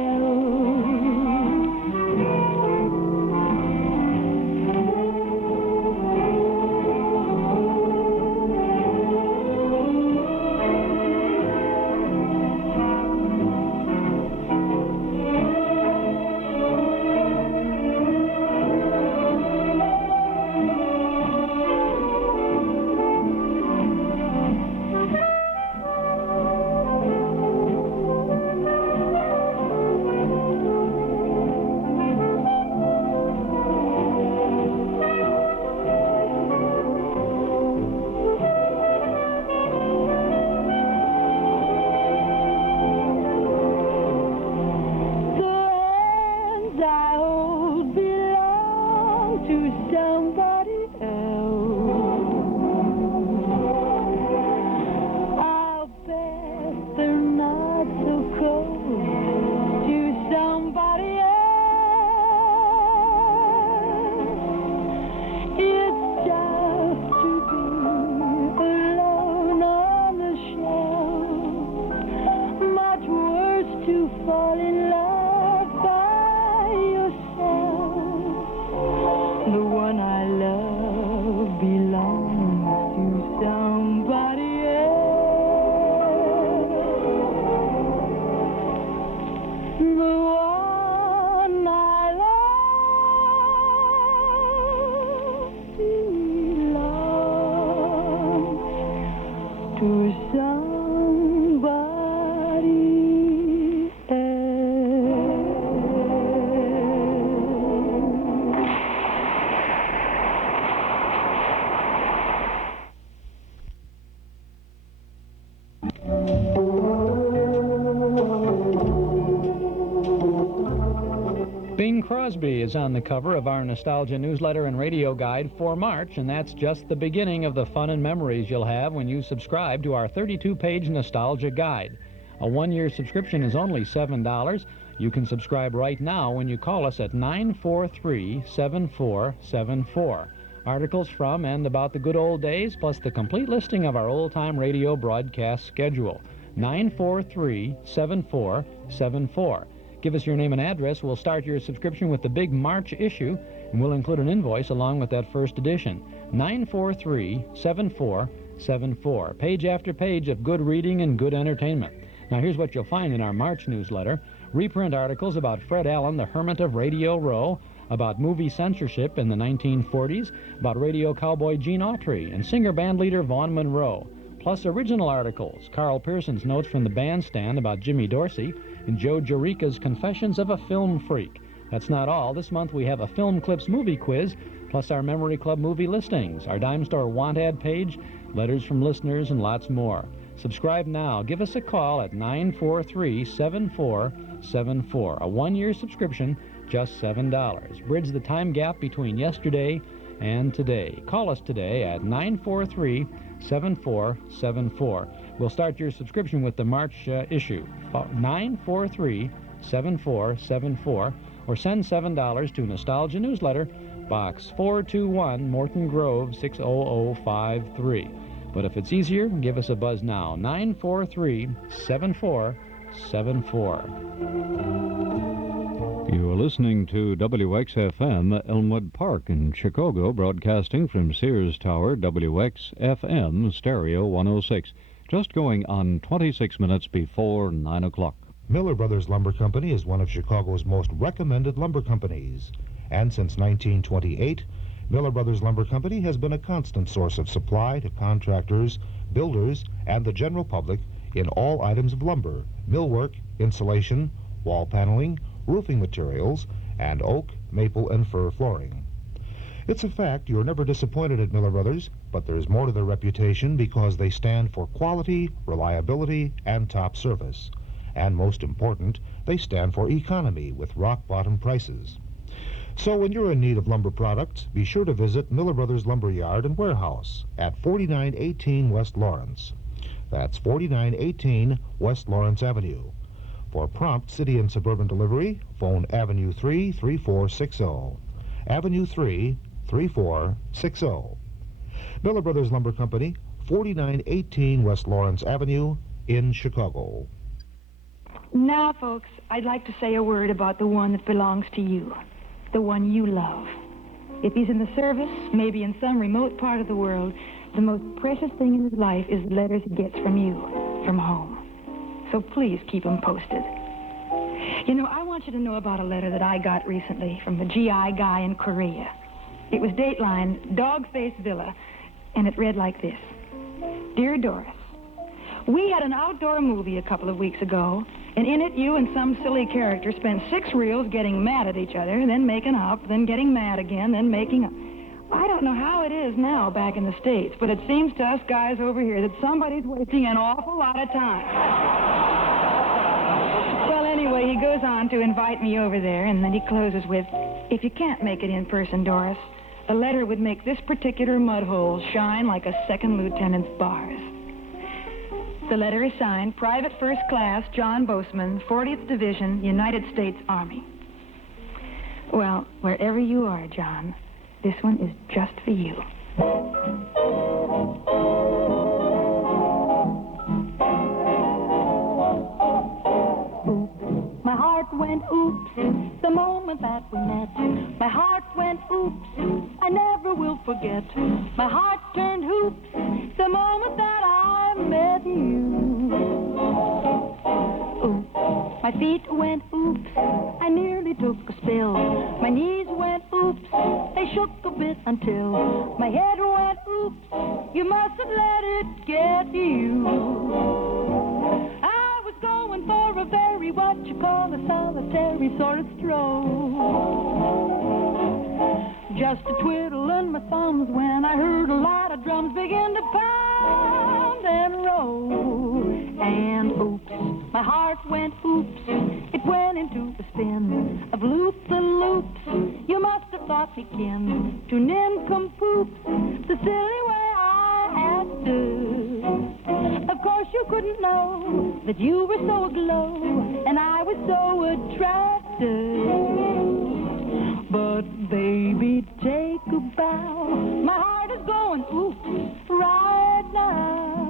Bing Crosby is on the cover of our Nostalgia newsletter and radio guide for March, and that's just the beginning of the fun and memories you'll have when you subscribe to our 32-page Nostalgia guide. A one-year subscription is only $7. You can subscribe right now when you call us at 943-7474. Articles from and about the good old days, plus the complete listing of our old-time radio broadcast schedule. 943-7474. Give us your name and address. We'll start your subscription with the big March issue, and we'll include an invoice along with that first edition. 943-7474. Page after page of good reading and good entertainment. Now, here's what you'll find in our March newsletter. Reprint articles about Fred Allen, the Hermit of Radio Row, about movie censorship in the 1940s, about radio cowboy Gene Autry, and singer-band leader Vaughn Monroe. Plus original articles, Carl Pearson's notes from the bandstand about Jimmy Dorsey, and Joe Jerica's Confessions of a Film Freak. That's not all. This month we have a Film Clips movie quiz, plus our Memory Club movie listings, our Dime Store Want Ad page, letters from listeners, and lots more. Subscribe now. Give us a call at 943-7474. A one-year subscription, just $7. Bridge the time gap between yesterday and today. Call us today at 943-7474. We'll start your subscription with the March issue. 943-7474, or send $7 to Nostalgia Newsletter, Box 421, Morton Grove, 60053. But if it's easier, give us a buzz now. 943-7474. You are listening to WXFM Elmwood Park in Chicago, broadcasting from Sears Tower, WXFM Stereo 106. Just going on 26 minutes before 9 o'clock. Miller Brothers Lumber Company is one of Chicago's most recommended lumber companies. And since 1928, Miller Brothers Lumber Company has been a constant source of supply to contractors, builders, and the general public in all items of lumber, millwork, insulation, wall paneling, roofing materials, and oak, maple, and fir flooring. It's a fact you're never disappointed at Miller Brothers, but there's more to their reputation because they stand for quality, reliability, and top service. And most important, they stand for economy with rock-bottom prices. So when you're in need of lumber products, be sure to visit Miller Brothers Lumber Yard and Warehouse at 4918 West Lawrence. That's 4918 West Lawrence Avenue. For prompt city and suburban delivery, phone Avenue 3 3460. Avenue 3 3460. Miller Brothers Lumber Company, 4918 West Lawrence Avenue in Chicago. Now, folks, I'd like to say a word about the one that belongs to you. The one you love. If he's in the service, maybe in some remote part of the world, the most precious thing in his life is the letters he gets from you, from home. So please keep him posted. You know, I want you to know about a letter that I got recently from the GI guy in Korea. It was dateline Dogface Villa, and it read like this. Dear Doris, we had an outdoor movie a couple of weeks ago, and in it you and some silly character spent 6 reels getting mad at each other, then making up, then getting mad again, then making up. I don't know how it is now back in the States, but it seems to us guys over here that somebody's wasting an awful lot of time. Well, anyway, he goes on to invite me over there, and then he closes with, if you can't make it in person, Doris, a letter would make this particular mud hole shine like a second lieutenant's bars. The letter is signed, Private First Class John Boseman, 40th Division, United States Army. Well, wherever you are, John, this one is just for you. My heart went oops the moment that we met. My heart went oops, I never will forget. My heart turned hoops the moment that I met you. Oops, my feet went oops, I nearly took a spill. My knees went oops, they shook a bit until my head went oops, you mustn't let it get you. I was going for a very, what you call a solitary sort of stroll. Just a twiddling my thumbs when I heard a lot of drums begin to pound and roll. And oops, my heart went oops, it went into a spin of loop-the-loop. me kin to nincompoops, the silly way I acted. Of course you couldn't know that you were so aglow and I was so attractive. But baby, take a bow. My heart is going oops right now.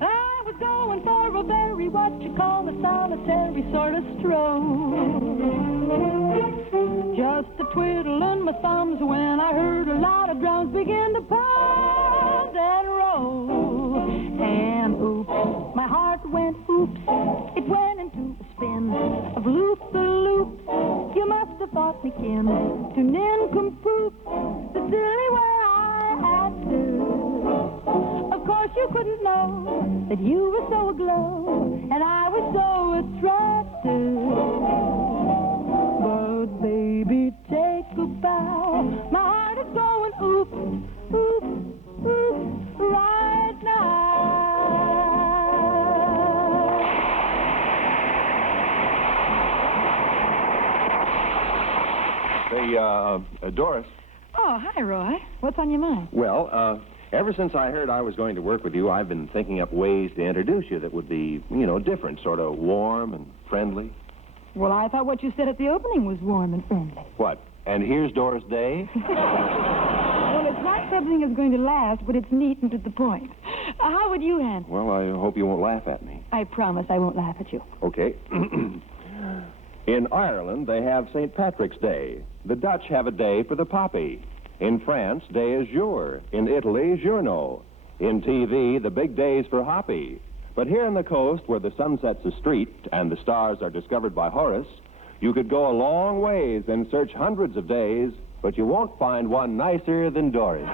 I was going for a very what you call a solitary sort of stroll. Just a twiddle in my thumbs when I heard a lot of drums begin to pound and roll. And oops, my heart went oops. It went into a spin of loop-the-loop. You must have thought me kin to nincompoop, the silly way I acted. Of course you couldn't know that you were so aglow and I was so attractive. But baby, take a bow. My heart is going oop, oop, oop right now. Say, Doris. Oh, hi, Roy. What's on your mind? Well, ever since I heard I was going to work with you, I've been thinking up ways to introduce you that would be, different, sort of warm and friendly. Well, I thought what you said at the opening was warm and friendly. What? And here's Doris Day? Well, it's not something that's going to last, but it's neat and to the point. How would you handle it? Well, I hope you won't laugh at me. I promise I won't laugh at you. Okay. In Ireland, they have St. Patrick's Day. The Dutch have a day for the poppy. In France, day is jour. In Italy, giorno. In TV, the big day's for hoppy. But here on the coast, where the sun sets a street and the stars are discovered by Horace, you could go a long ways and search hundreds of days, but you won't find one nicer than Doris.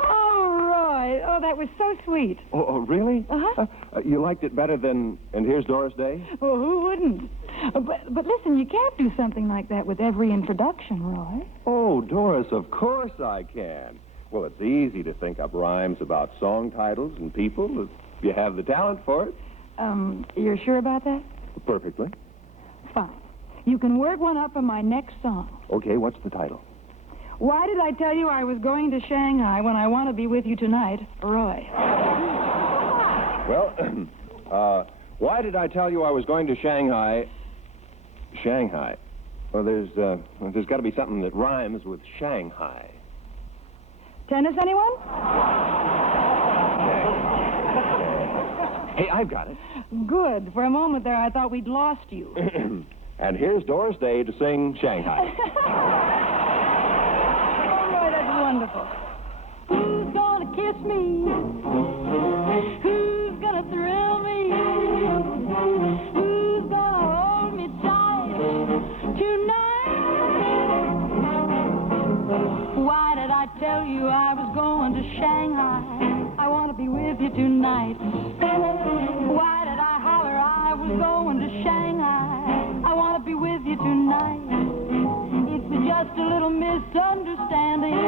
Oh, Roy. Oh, that was so sweet. Oh, really? Uh-huh. You liked it better than And Here's Doris Day? Well, who wouldn't? But listen, you can't do something like that with every introduction, Roy. Oh, Doris, of course I can. Well, it's easy to think up rhymes about song titles and people if you have the talent for it. You're sure about that? Perfectly. Fine. You can work one up for my next song. Okay, what's the title? Why did I tell you I was going to Shanghai when I want to be with you tonight, Roy? Well, why did I tell you I was going to Shanghai? Shanghai. Well, there's got to be something that rhymes with Shanghai. Tennis, anyone? Hey, I've got it. Good. For a moment there, I thought we'd lost you. And here's Doris Day to sing Shanghai. Oh, Roy, that's wonderful. Who's gonna kiss me? Who's gonna thrill me? Who's gonna hold me tight tonight? Why did I tell you I was going to Shanghai? I want to be with you tonight. Why did I holler I was going to Shanghai? I want to be with you tonight. It was just a little misunderstanding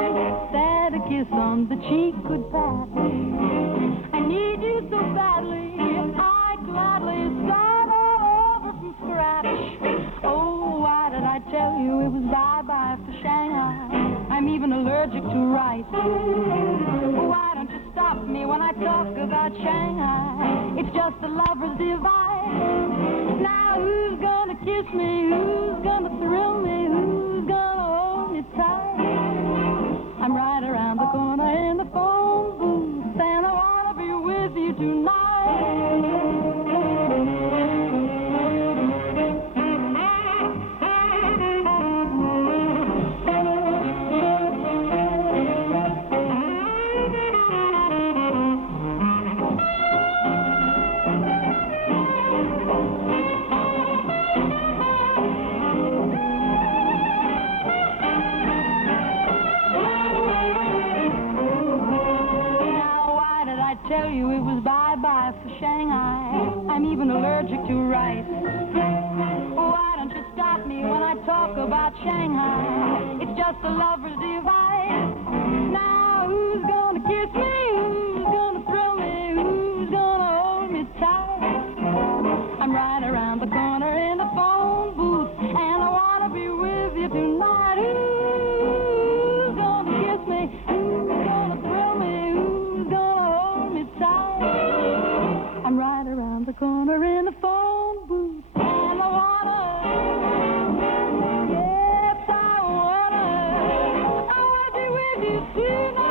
that a kiss on the cheek could pass. I need you so badly, I'd gladly start all over from scratch. Oh, why did I tell you it was bye-bye for Shanghai? I'm even allergic to rice. Why don't you stop me when I talk about Shanghai? It's just a lover's device. Now who's gonna kiss me? Who's gonna thrill me? Who's gonna hold me tight? I'm right around the corner in the phone booth, and I wanna be with you tonight. Tell you it was bye-bye for Shanghai. I'm even allergic to rice. Why don't you stop me when I talk about Shanghai? It's just a lover's device. Now who's gonna kiss me? Who's gonna thrill me? Who's gonna hold me tight? I'm right around the corner in the phone booth, and I wanna be with you tonight. Who's gonna kiss me? Who's gonna thrill me? Who's gonna hold me tight? I'm right around the corner in the phone booth, and I wanna, yes, I wanna be with you tonight.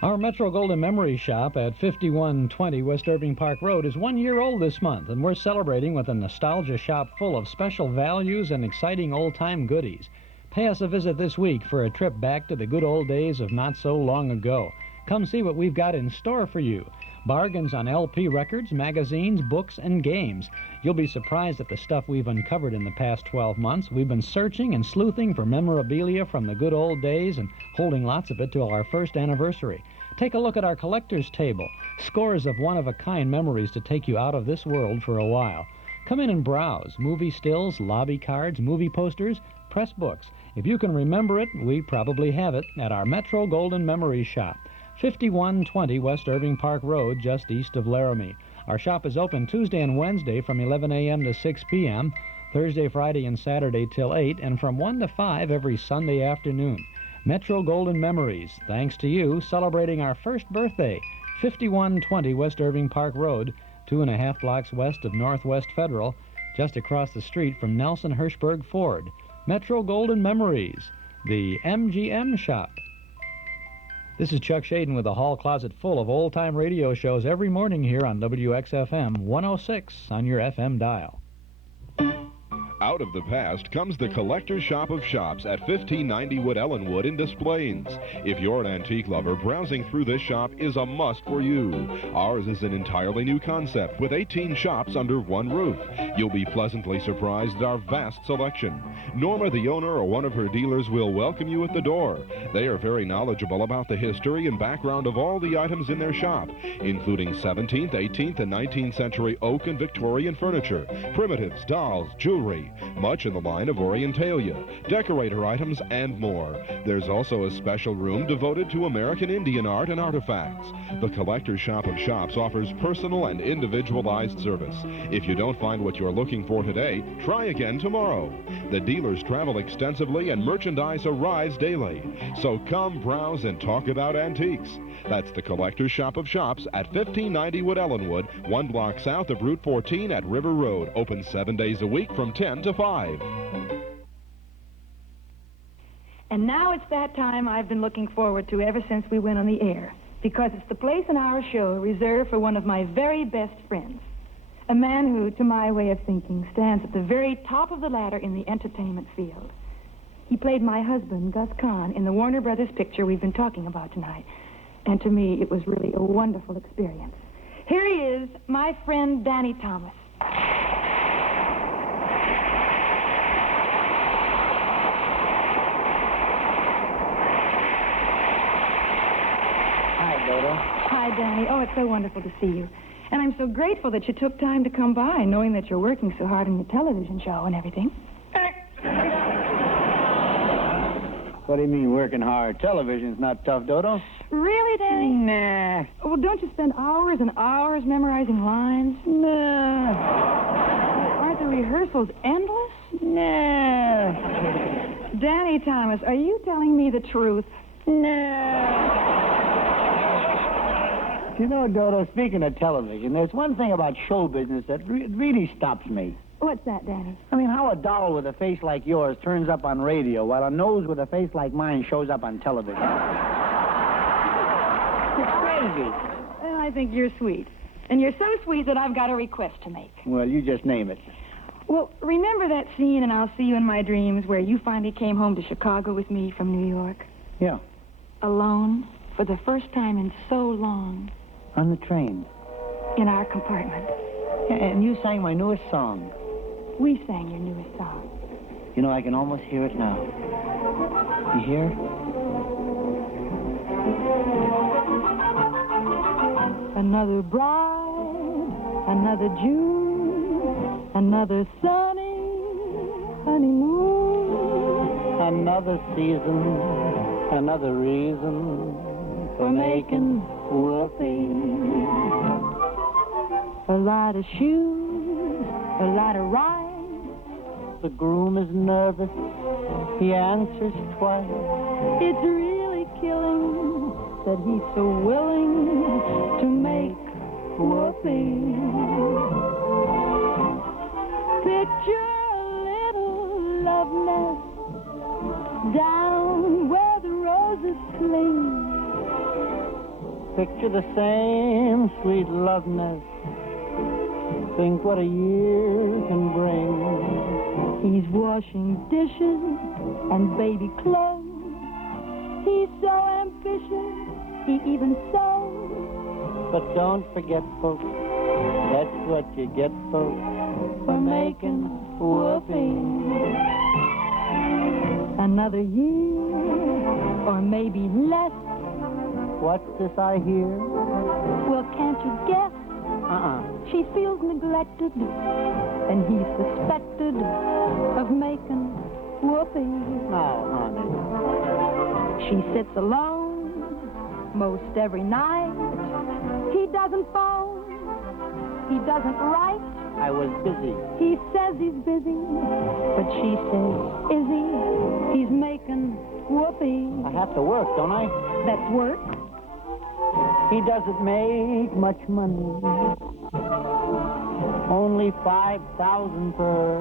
Our Metro Golden Memory Shop at 5120 West Irving Park Road is 1 year old this month, and we're celebrating with a nostalgia shop full of special values and exciting old-time goodies. Pay us a visit this week for a trip back to the good old days of not so long ago. Come see what we've got in store for you. Bargains on LP records, magazines, books, and games. You'll be surprised at the stuff we've uncovered in the past 12 months. We've been searching and sleuthing for memorabilia from the good old days and holding lots of it till our first anniversary. Take a look at our collector's table. Scores of one-of-a-kind memories to take you out of this world for a while. Come in and browse. Movie stills, lobby cards, movie posters, press books. If you can remember it, we probably have it at our Metro Golden Memory Shop. 5120 West Irving Park Road, just east of Laramie. Our shop is open Tuesday and Wednesday from 11 a.m. to 6 p.m., Thursday, Friday, and Saturday till 8, and from 1 to 5 every Sunday afternoon. Metro Golden Memories, thanks to you, celebrating our first birthday. 5120 West Irving Park Road, 2.5 blocks west of Northwest Federal, just across the street from Nelson Hirschberg Ford. Metro Golden Memories, the MGM shop. This is Chuck Shaden with a hall closet full of old-time radio shows every morning here on WXFM 106 on your FM dial. Out of the past comes the Collector's Shop of Shops at 1590 Wood Ellenwood in Des Plaines. If you're an antique lover, browsing through this shop is a must for you. Ours is an entirely new concept with 18 shops under one roof. You'll be pleasantly surprised at our vast selection. Norma, the owner, or one of her dealers will welcome you at the door. They are very knowledgeable about the history and background of all the items in their shop, including 17th, 18th, and 19th century oak and Victorian furniture, primitives, dolls, jewelry, much in the line of orientalia, decorator items, and more. There's also a special room devoted to American Indian art and artifacts. The Collector's Shop of Shops offers personal and individualized service. If you don't find what you're looking for today, try again tomorrow. The dealers travel extensively and merchandise arrives daily. So come browse and talk about antiques. That's the Collector's Shop of Shops at 1590 Wood Ellenwood, 1 block south of Route 14 at River Road. Open 7 days a week from 10 to 5. And now it's that time I've been looking forward to ever since we went on the air, because it's the place in our show reserved for one of my very best friends, a man who, to my way of thinking, stands at the very top of the ladder in the entertainment field. He played my husband, Gus Kahn, in the Warner Brothers picture we've been talking about tonight, and to me it was really a wonderful experience. Here he is, my friend Danny Thomas. Dodo. Hi, Danny. Oh, it's so wonderful to see you. And I'm so grateful that you took time to come by, knowing that you're working so hard on your television show and everything. What do you mean, working hard? Television's not tough, Dodo. Really, Danny? Nah. Well, don't you spend hours and hours memorizing lines? Nah. Aren't the rehearsals endless? Nah. Danny Thomas, are you telling me the truth? Nah. You know, Dodo, speaking of television, there's one thing about show business that really stops me. What's that, Danny? I mean, how a doll with a face like yours turns up on radio while a nose with a face like mine shows up on television. It's crazy. Well, I think you're sweet. And you're so sweet that I've got a request to make. Well, you just name it. Well, remember that scene in I'll See You in My Dreams where you finally came home to Chicago with me from New York? Yeah. Alone, for the first time in so long. On the train? In our compartment. Yeah, and you sang my newest song. We sang your newest song. You know, I can almost hear it now. You hear? Another bride, another June, another sunny honeymoon. Another season, another reason for making whoopee. A lot of shoes, a lot of rides. The groom is nervous, he answers twice. It's really killing that he's so willing to make whoopee. Picture a little love nest down where the roses cling. Picture the same sweet love nest. Think what a year can bring. He's washing dishes and baby clothes. He's so ambitious, he even sews. But don't forget, folks, that's what you get, folks, for making whoopee. Another year, or maybe less. What's this I hear? Well, can't you guess? She feels neglected, and he's suspected of making whoopee. Now, honey. She sits alone most every night. He doesn't phone. He doesn't write. I was busy. He says he's busy, but she says, is he? He's making whoopee. I have to work, don't I? That's work. He doesn't make much money. Only 5,000 per.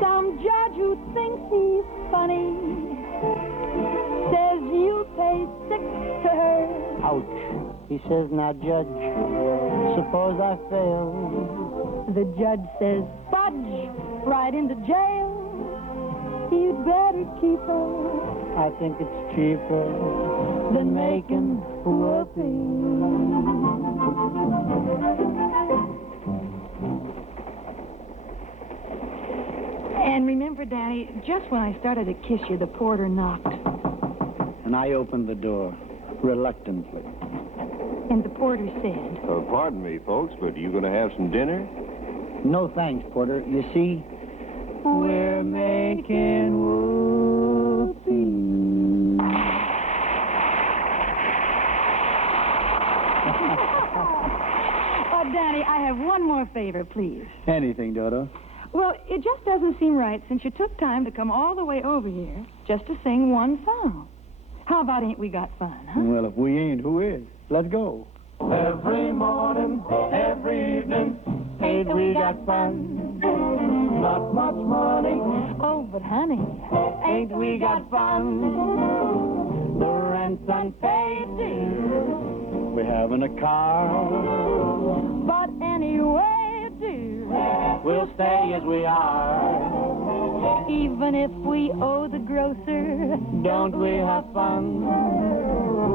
Some judge who thinks he's funny says you pay 6 to her. Ouch. He says, now, Judge, suppose I fail. The judge says, fudge, right into jail. You'd better keep her. I think it's cheaper than making whoopee. And remember, Danny, just when I started to kiss you, the porter knocked. And I opened the door, reluctantly. And the porter said... Pardon me, folks, but you going to have some dinner? No thanks, porter. You see, we're making whoopee. Oh, Danny, I have one more favor, please. Anything, Dodo. Well, it just doesn't seem right since you took time to come all the way over here just to sing one song. How about Ain't We Got Fun, huh? Well, if we ain't, who is? Let's go. Every morning, every evening, Ain't we got fun? not much money. Oh, but honey, Ain't we got fun? The rent's unpaid, dear. We're having a car. but anyway, dear, We'll stay as we are. even if we owe the grocer, Don't we have fun?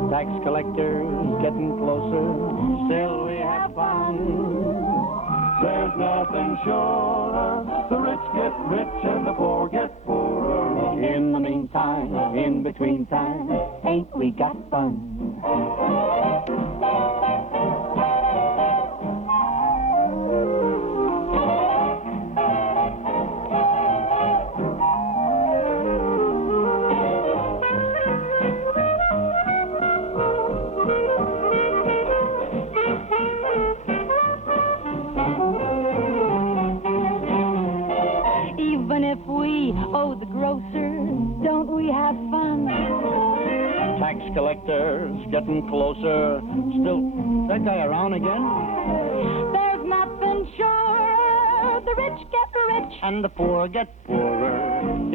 Tax collectors getting closer. Still we have fun. There's nothing surer. The rich get rich and the poor get poorer. In the meantime, in between time, ain't we got fun? even if we owe the grocer, don't we have fun? Tax collectors getting closer. Still, that guy around again? There's nothing sure. The rich get rich And the poor get poorer.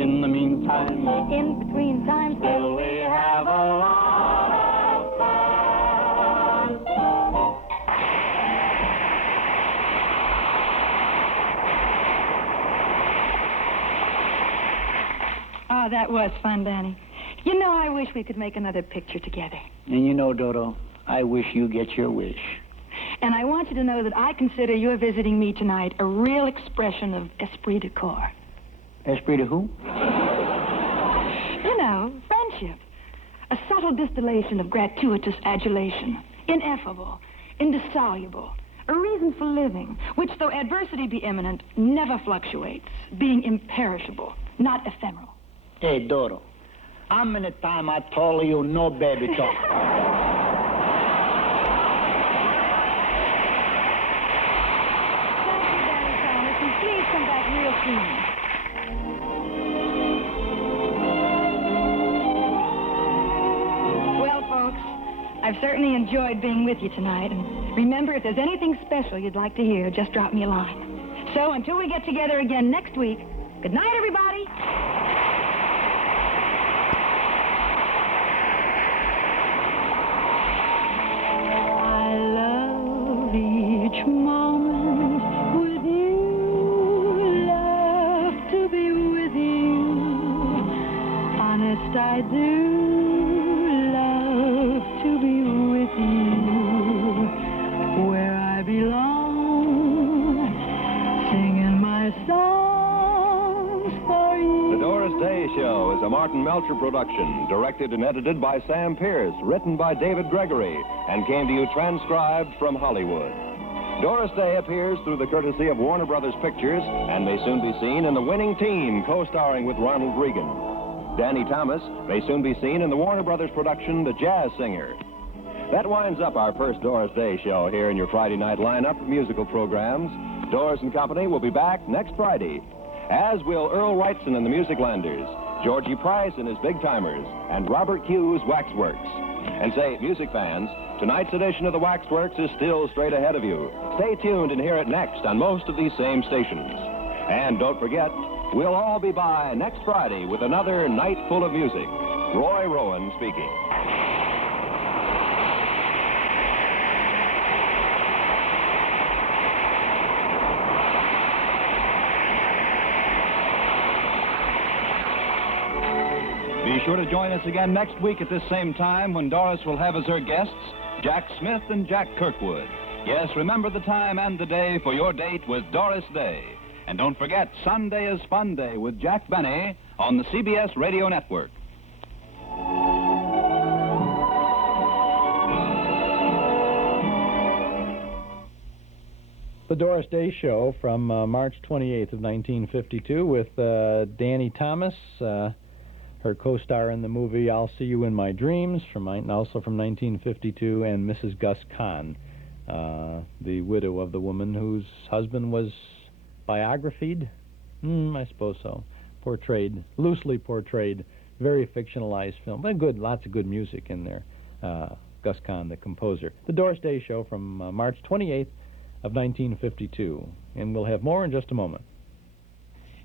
In the meantime, in between times. still we have a lot of fun. Oh, that was fun, Danny. You know, I wish we could make another picture together. And you know, Dodo, I wish you get your wish. And I want you to know that I consider your visiting me tonight a real expression of esprit de corps. Esprit de who? You know, friendship. A subtle distillation of gratuitous adulation. Ineffable, indissoluble. A reason for living, which, though adversity be imminent, never fluctuates, being imperishable, not ephemeral. Hey, Doro, how many times I told you no baby talk? Please come back real soon. Well, folks, I've certainly enjoyed being with you tonight. And remember, if there's anything special you'd like to hear, just drop me a line. So until we get together again next week, good night, everybody. I love each moment with you. Honest, I do love to be with you, where I belong, singing my songs for you. The Doris Day Show is a Martin Melcher production, directed and edited by Sam Pierce, written by David Gregory, and came to you transcribed from Hollywood. Doris Day appears through the courtesy of Warner Brothers Pictures and may soon be seen in The Winning Team, co-starring with Ronald Reagan. Danny Thomas may soon be seen in the Warner Brothers production, The Jazz Singer. That winds up our first Doris Day Show here in your Friday night lineup of musical programs. Doris and Company will be back next Friday, as will Earl Wrightson and the Musiclanders, Georgie Price and his Big Timers, and Robert Q's Waxworks. And say, music fans, tonight's edition of the Waxworks is still straight ahead of you. Stay tuned and hear it next on most of these same stations. And don't forget, we'll all be by next Friday with another night full of music. Roy Rowan speaking. Be sure to join us again next week at this same time when Doris will have as her guests Jack Smith and Jack Kirkwood. Yes, remember the time and the day for your date with Doris Day. And don't forget, Sunday is Fun Day with Jack Benny on the CBS Radio Network. The Doris Day Show from March 28th of 1952 with Danny Thomas, her co-star in the movie I'll See You in My Dreams, and also from 1952, and Mrs. Gus Kahn, the widow of the woman whose husband was biographied, I suppose so, loosely portrayed, very fictionalized film, but good, lots of good music in there. Gus Kahn, the composer. The Doris Day Show from March 28th of 1952, and we'll have more in just a moment.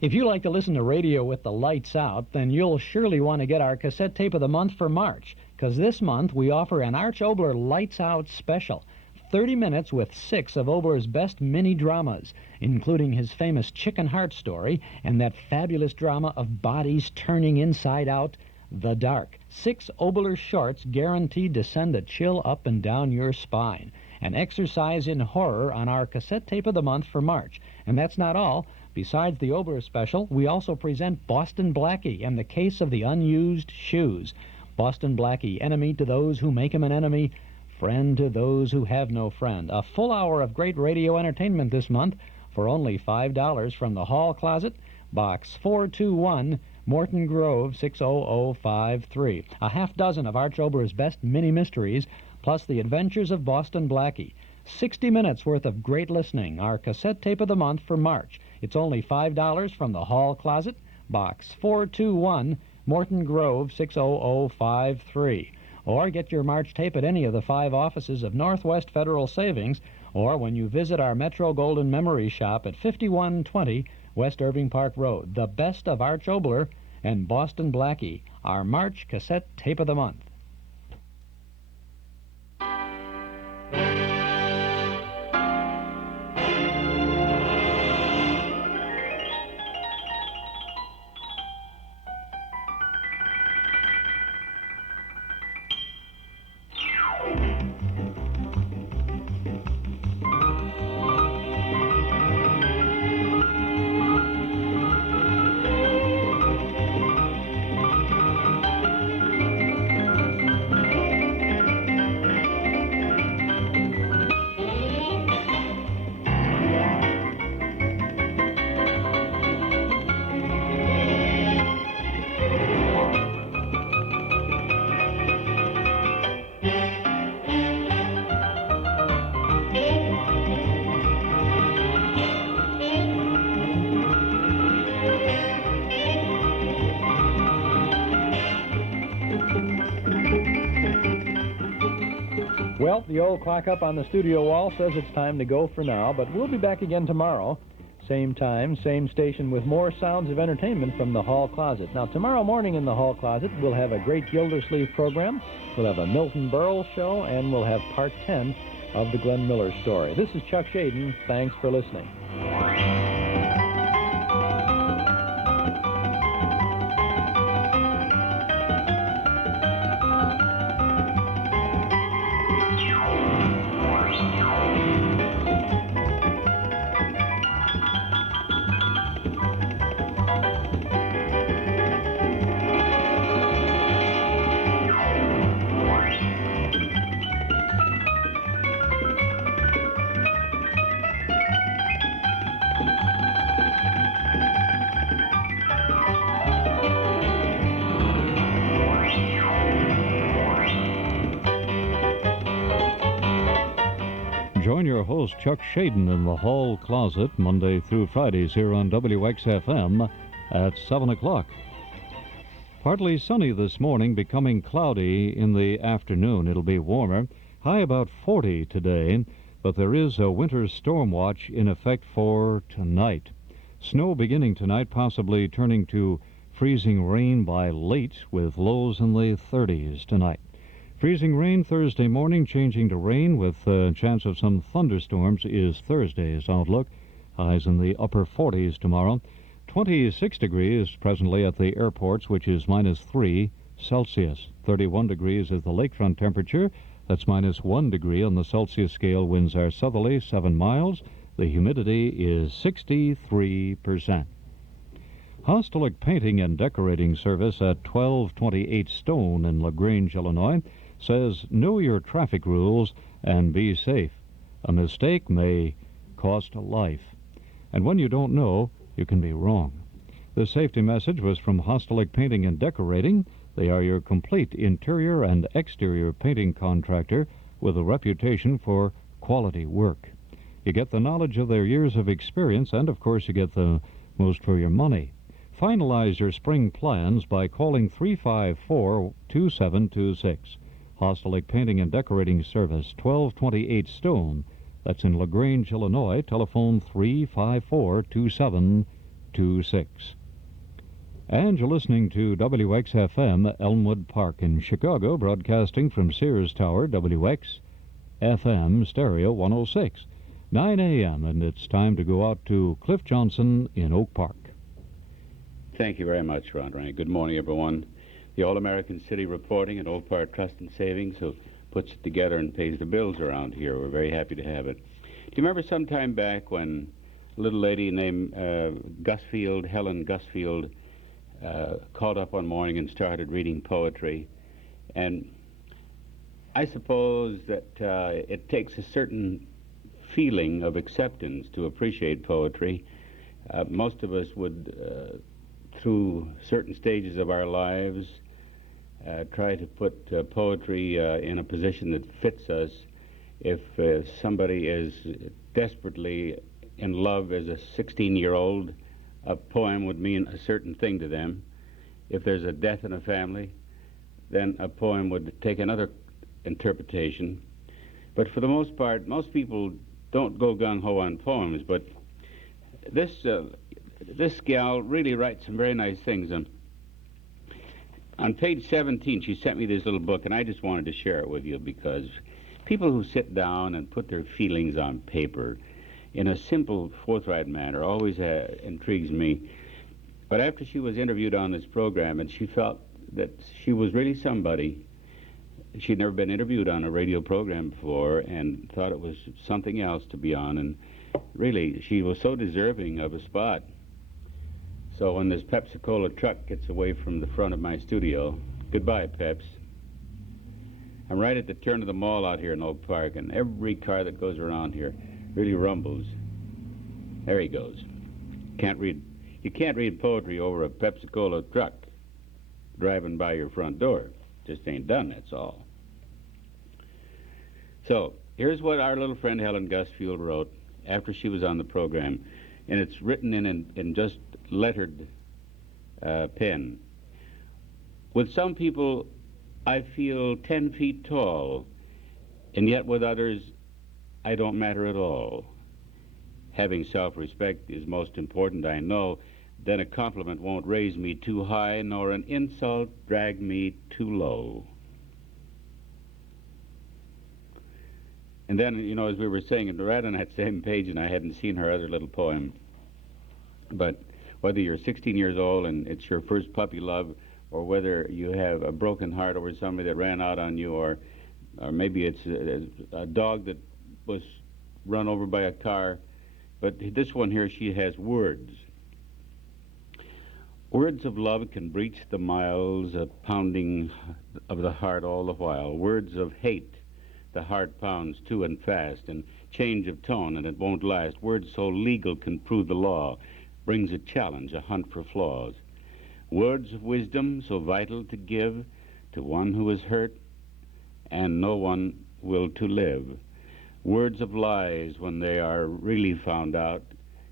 If you like to listen to radio with the lights out, then you'll surely want to get our cassette tape of the month for March, because this month we offer an Arch Oboler Lights Out special. 30 minutes with 6 of Oboler's best mini-dramas, including his famous Chicken Heart story and that fabulous drama of bodies turning inside out, The Dark. 6 Oboler shorts guaranteed to send a chill up and down your spine. An exercise in horror on our cassette tape of the month for March. And that's not all. Besides the Oboler special, we also present Boston Blackie and the Case of the Unused Shoes. Boston Blackie, enemy to those who make him an enemy, friend to those who have no friend. A full hour of great radio entertainment this month for only $5 from the Hall Closet, Box 421, Morton Grove, 60053. A half dozen of Arch Oboler's best mini-mysteries, plus the adventures of Boston Blackie. 60 minutes worth of great listening, our cassette tape of the month for March. It's only $5 from the Hall Closet, Box 421, Morton Grove, 60053. Or get your March tape at any of the 5 offices of Northwest Federal Savings, or when you visit our Metro Golden Memory Shop at 5120 West Irving Park Road. The best of Arch Oboler and Boston Blackie, our March cassette tape of the month. Well, the old clock up on the studio wall says it's time to go for now, but we'll be back again tomorrow. Same time, same station, with more sounds of entertainment from the Hall Closet. Now, tomorrow morning in the Hall Closet, we'll have a great Gildersleeve program, we'll have a Milton Berle show, and we'll have part 10 of the Glenn Miller story. This is Chuck Shaden. Thanks for listening. Join your host, Chuck Shaden, in the Hall Closet, Monday through Fridays here on WXFM at 7 o'clock. Partly sunny this morning, becoming cloudy in the afternoon. It'll be warmer. High about 40 today, but there is a winter storm watch in effect for tonight. Snow beginning tonight, possibly turning to freezing rain by late, with lows in the 30s tonight. Freezing rain Thursday morning, changing to rain with a chance of some thunderstorms is Thursday's outlook. Highs in the upper 40s tomorrow. 26 degrees presently at the airports, which is -3 Celsius. 31 degrees is the lakefront temperature. That's -1 degree on the Celsius scale. Winds are southerly, 7 miles. The humidity is 63%. Hostelic Painting and Decorating Service at 1228 Stone in LaGrange, Illinois, says know your traffic rules and be safe. A mistake may cost a life. And when you don't know, you can be wrong. The safety message was from Hostelic Painting and Decorating. They are your complete interior and exterior painting contractor with a reputation for quality work. You get the knowledge of their years of experience, and of course you get the most for your money. Finalize your spring plans by calling 354-2726. Hostelic Painting and Decorating Service, 1228 Stone. That's in LaGrange, Illinois. Telephone 354-2726. And you're listening to WXFM, Elmwood Park in Chicago, broadcasting from Sears Tower, WXFM Stereo 106. 9 a.m., and it's time to go out to Cliff Johnson in Oak Park. Thank you very much, Ron Ray. Good morning, everyone. The All-American City Reporting and Oak Park Trust and Savings, who puts it together and pays the bills around here. We're very happy to have it. Do you remember some time back when a little lady named Helen Gusfield, called up one morning and started reading poetry? And I suppose that it takes a certain feeling of acceptance to appreciate poetry. Most of us would, through certain stages of our lives, try to put poetry in a position that fits us. If somebody is desperately in love as a 16-year-old, a poem would mean a certain thing to them. If there's a death in a family, then a poem would take another interpretation. But for the most part, most people don't go gung-ho on poems, but this gal really writes some very nice things. On page 17, she sent me this little book, and I just wanted to share it with you because people who sit down and put their feelings on paper in a simple, forthright manner always intrigues me. But after she was interviewed on this program, and she felt that she was really somebody, she'd never been interviewed on a radio program before and thought it was something else to be on, and really, she was so deserving of a spot. So when this Pepsi-Cola truck gets away from the front of my studio, goodbye, Peps. I'm right at the turn of the mall out here in Oak Park, and every car that goes around here really rumbles. There he goes. You can't read poetry over a Pepsi-Cola truck driving by your front door. Just ain't done, that's all. So here's what our little friend Helen Gusfield wrote after she was on the program, and it's written in just lettered pen. With some people, I feel 10 feet tall, And yet with others, I don't matter at all. Having self-respect is most important, I know. Then a compliment won't raise me too high, nor an insult drag me too low. And then, you know, as we were saying, right on that same page, and I hadn't seen her other little poem, but whether you're 16 years old and it's your first puppy love, or whether you have a broken heart over somebody that ran out on you, or maybe it's a dog that was run over by a car, but this one here, she has words. Words of love can breach the miles, a pounding of the heart all the while. Words of hate, the heart pounds too and fast, and change of tone, and it won't last. Words so legal can prove the law, brings a challenge, a hunt for flaws. Words of wisdom so vital to give to one who is hurt, and no one will to live. Words of lies, when they are really found out,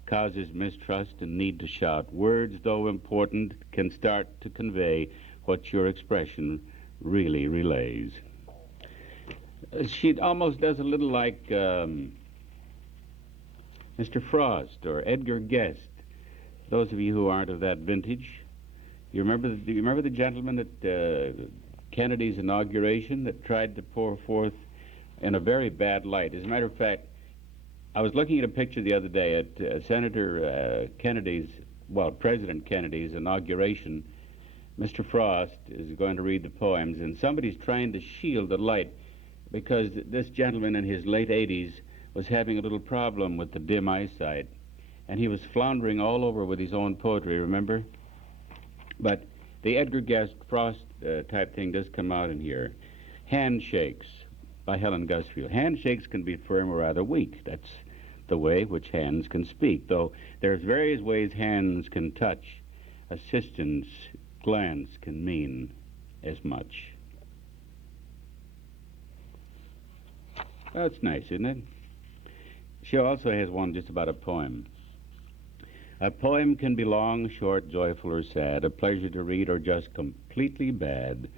causes mistrust and need to shout. Words, though important, can start to convey what your expression really relays. She almost does a little like Mr. Frost or Edgar Guest. Those of you who aren't of that vintage, do you remember the gentleman at Kennedy's inauguration that tried to pour forth in a very bad light? As a matter of fact, I was looking at a picture the other day at Senator Kennedy's, well, President Kennedy's inauguration. Mr. Frost is going to read the poems, and somebody's trying to shield the light because this gentleman in his late 80s was having a little problem with the dim eyesight, and he was floundering all over with his own poetry, remember? But the Edgar Guest Frost type thing does come out in here. Handshakes by Helen Gusfield. Handshakes can be firm or rather weak. That's the way which hands can speak, though there's various ways hands can touch. Assistance, glance can mean as much. That's nice, isn't it? She also has one just about a poem. A poem can be long, short, joyful, or sad, a pleasure to read, or just completely bad.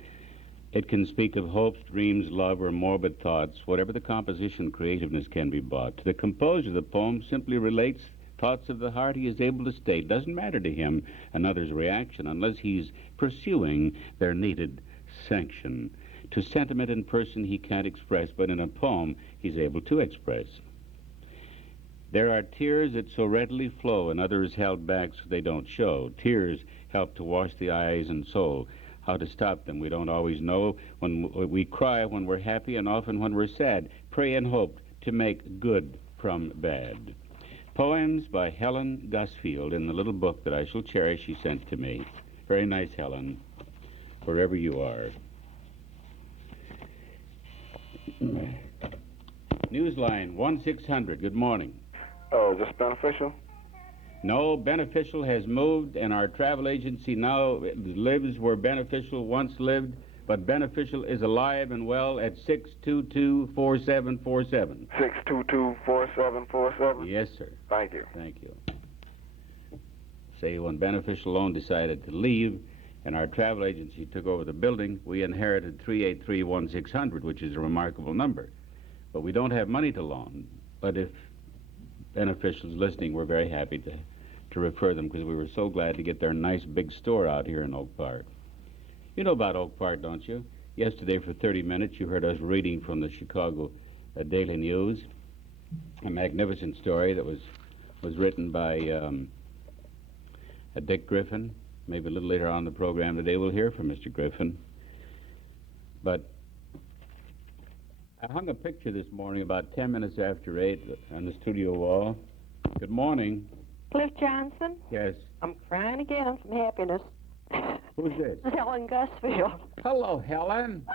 It can speak of hopes, dreams, love, or morbid thoughts. Whatever the composition, creativeness can be bought. To the composer, the poem simply relates thoughts of the heart he is able to state. Doesn't matter to him another's reaction unless he's pursuing their needed sanction. To sentiment in person he can't express, but in a poem he's able to express. There are tears that so readily flow, and others held back so they don't show. Tears help to wash the eyes and soul. How to stop them we don't always know. When we cry when we're happy, and often when we're sad. Pray and hope to make good from bad. Poems by Helen Gusfield in the little book that I shall cherish she sent to me. Very nice, Helen, wherever you are. Newsline 1-600, good morning. Oh, is this beneficial? No, Beneficial has moved, and our travel agency now lives where Beneficial once lived, but Beneficial is alive and well at 622-4747. 622-4747? Yes, sir. Thank you. Thank you. Say, when Beneficial Loan decided to leave and our travel agency took over the building, we inherited 383-1600, which is a remarkable number. But we don't have money to loan. But if Beneficials listening, we're very happy to refer them, because we were so glad to get their nice big store out here in Oak Park. You know about Oak Park, don't you? Yesterday for 30 minutes you heard us reading from the Chicago Daily News, a magnificent story that was written by Dick Griffin. Maybe a little later on in the program today we'll hear from Mr. Griffin. But I hung a picture this morning about 10 minutes after 8 on the studio wall. Good morning. Cliff Johnson? Yes. I'm crying again from happiness. Who's this? Helen Gusfield. Hello, Helen.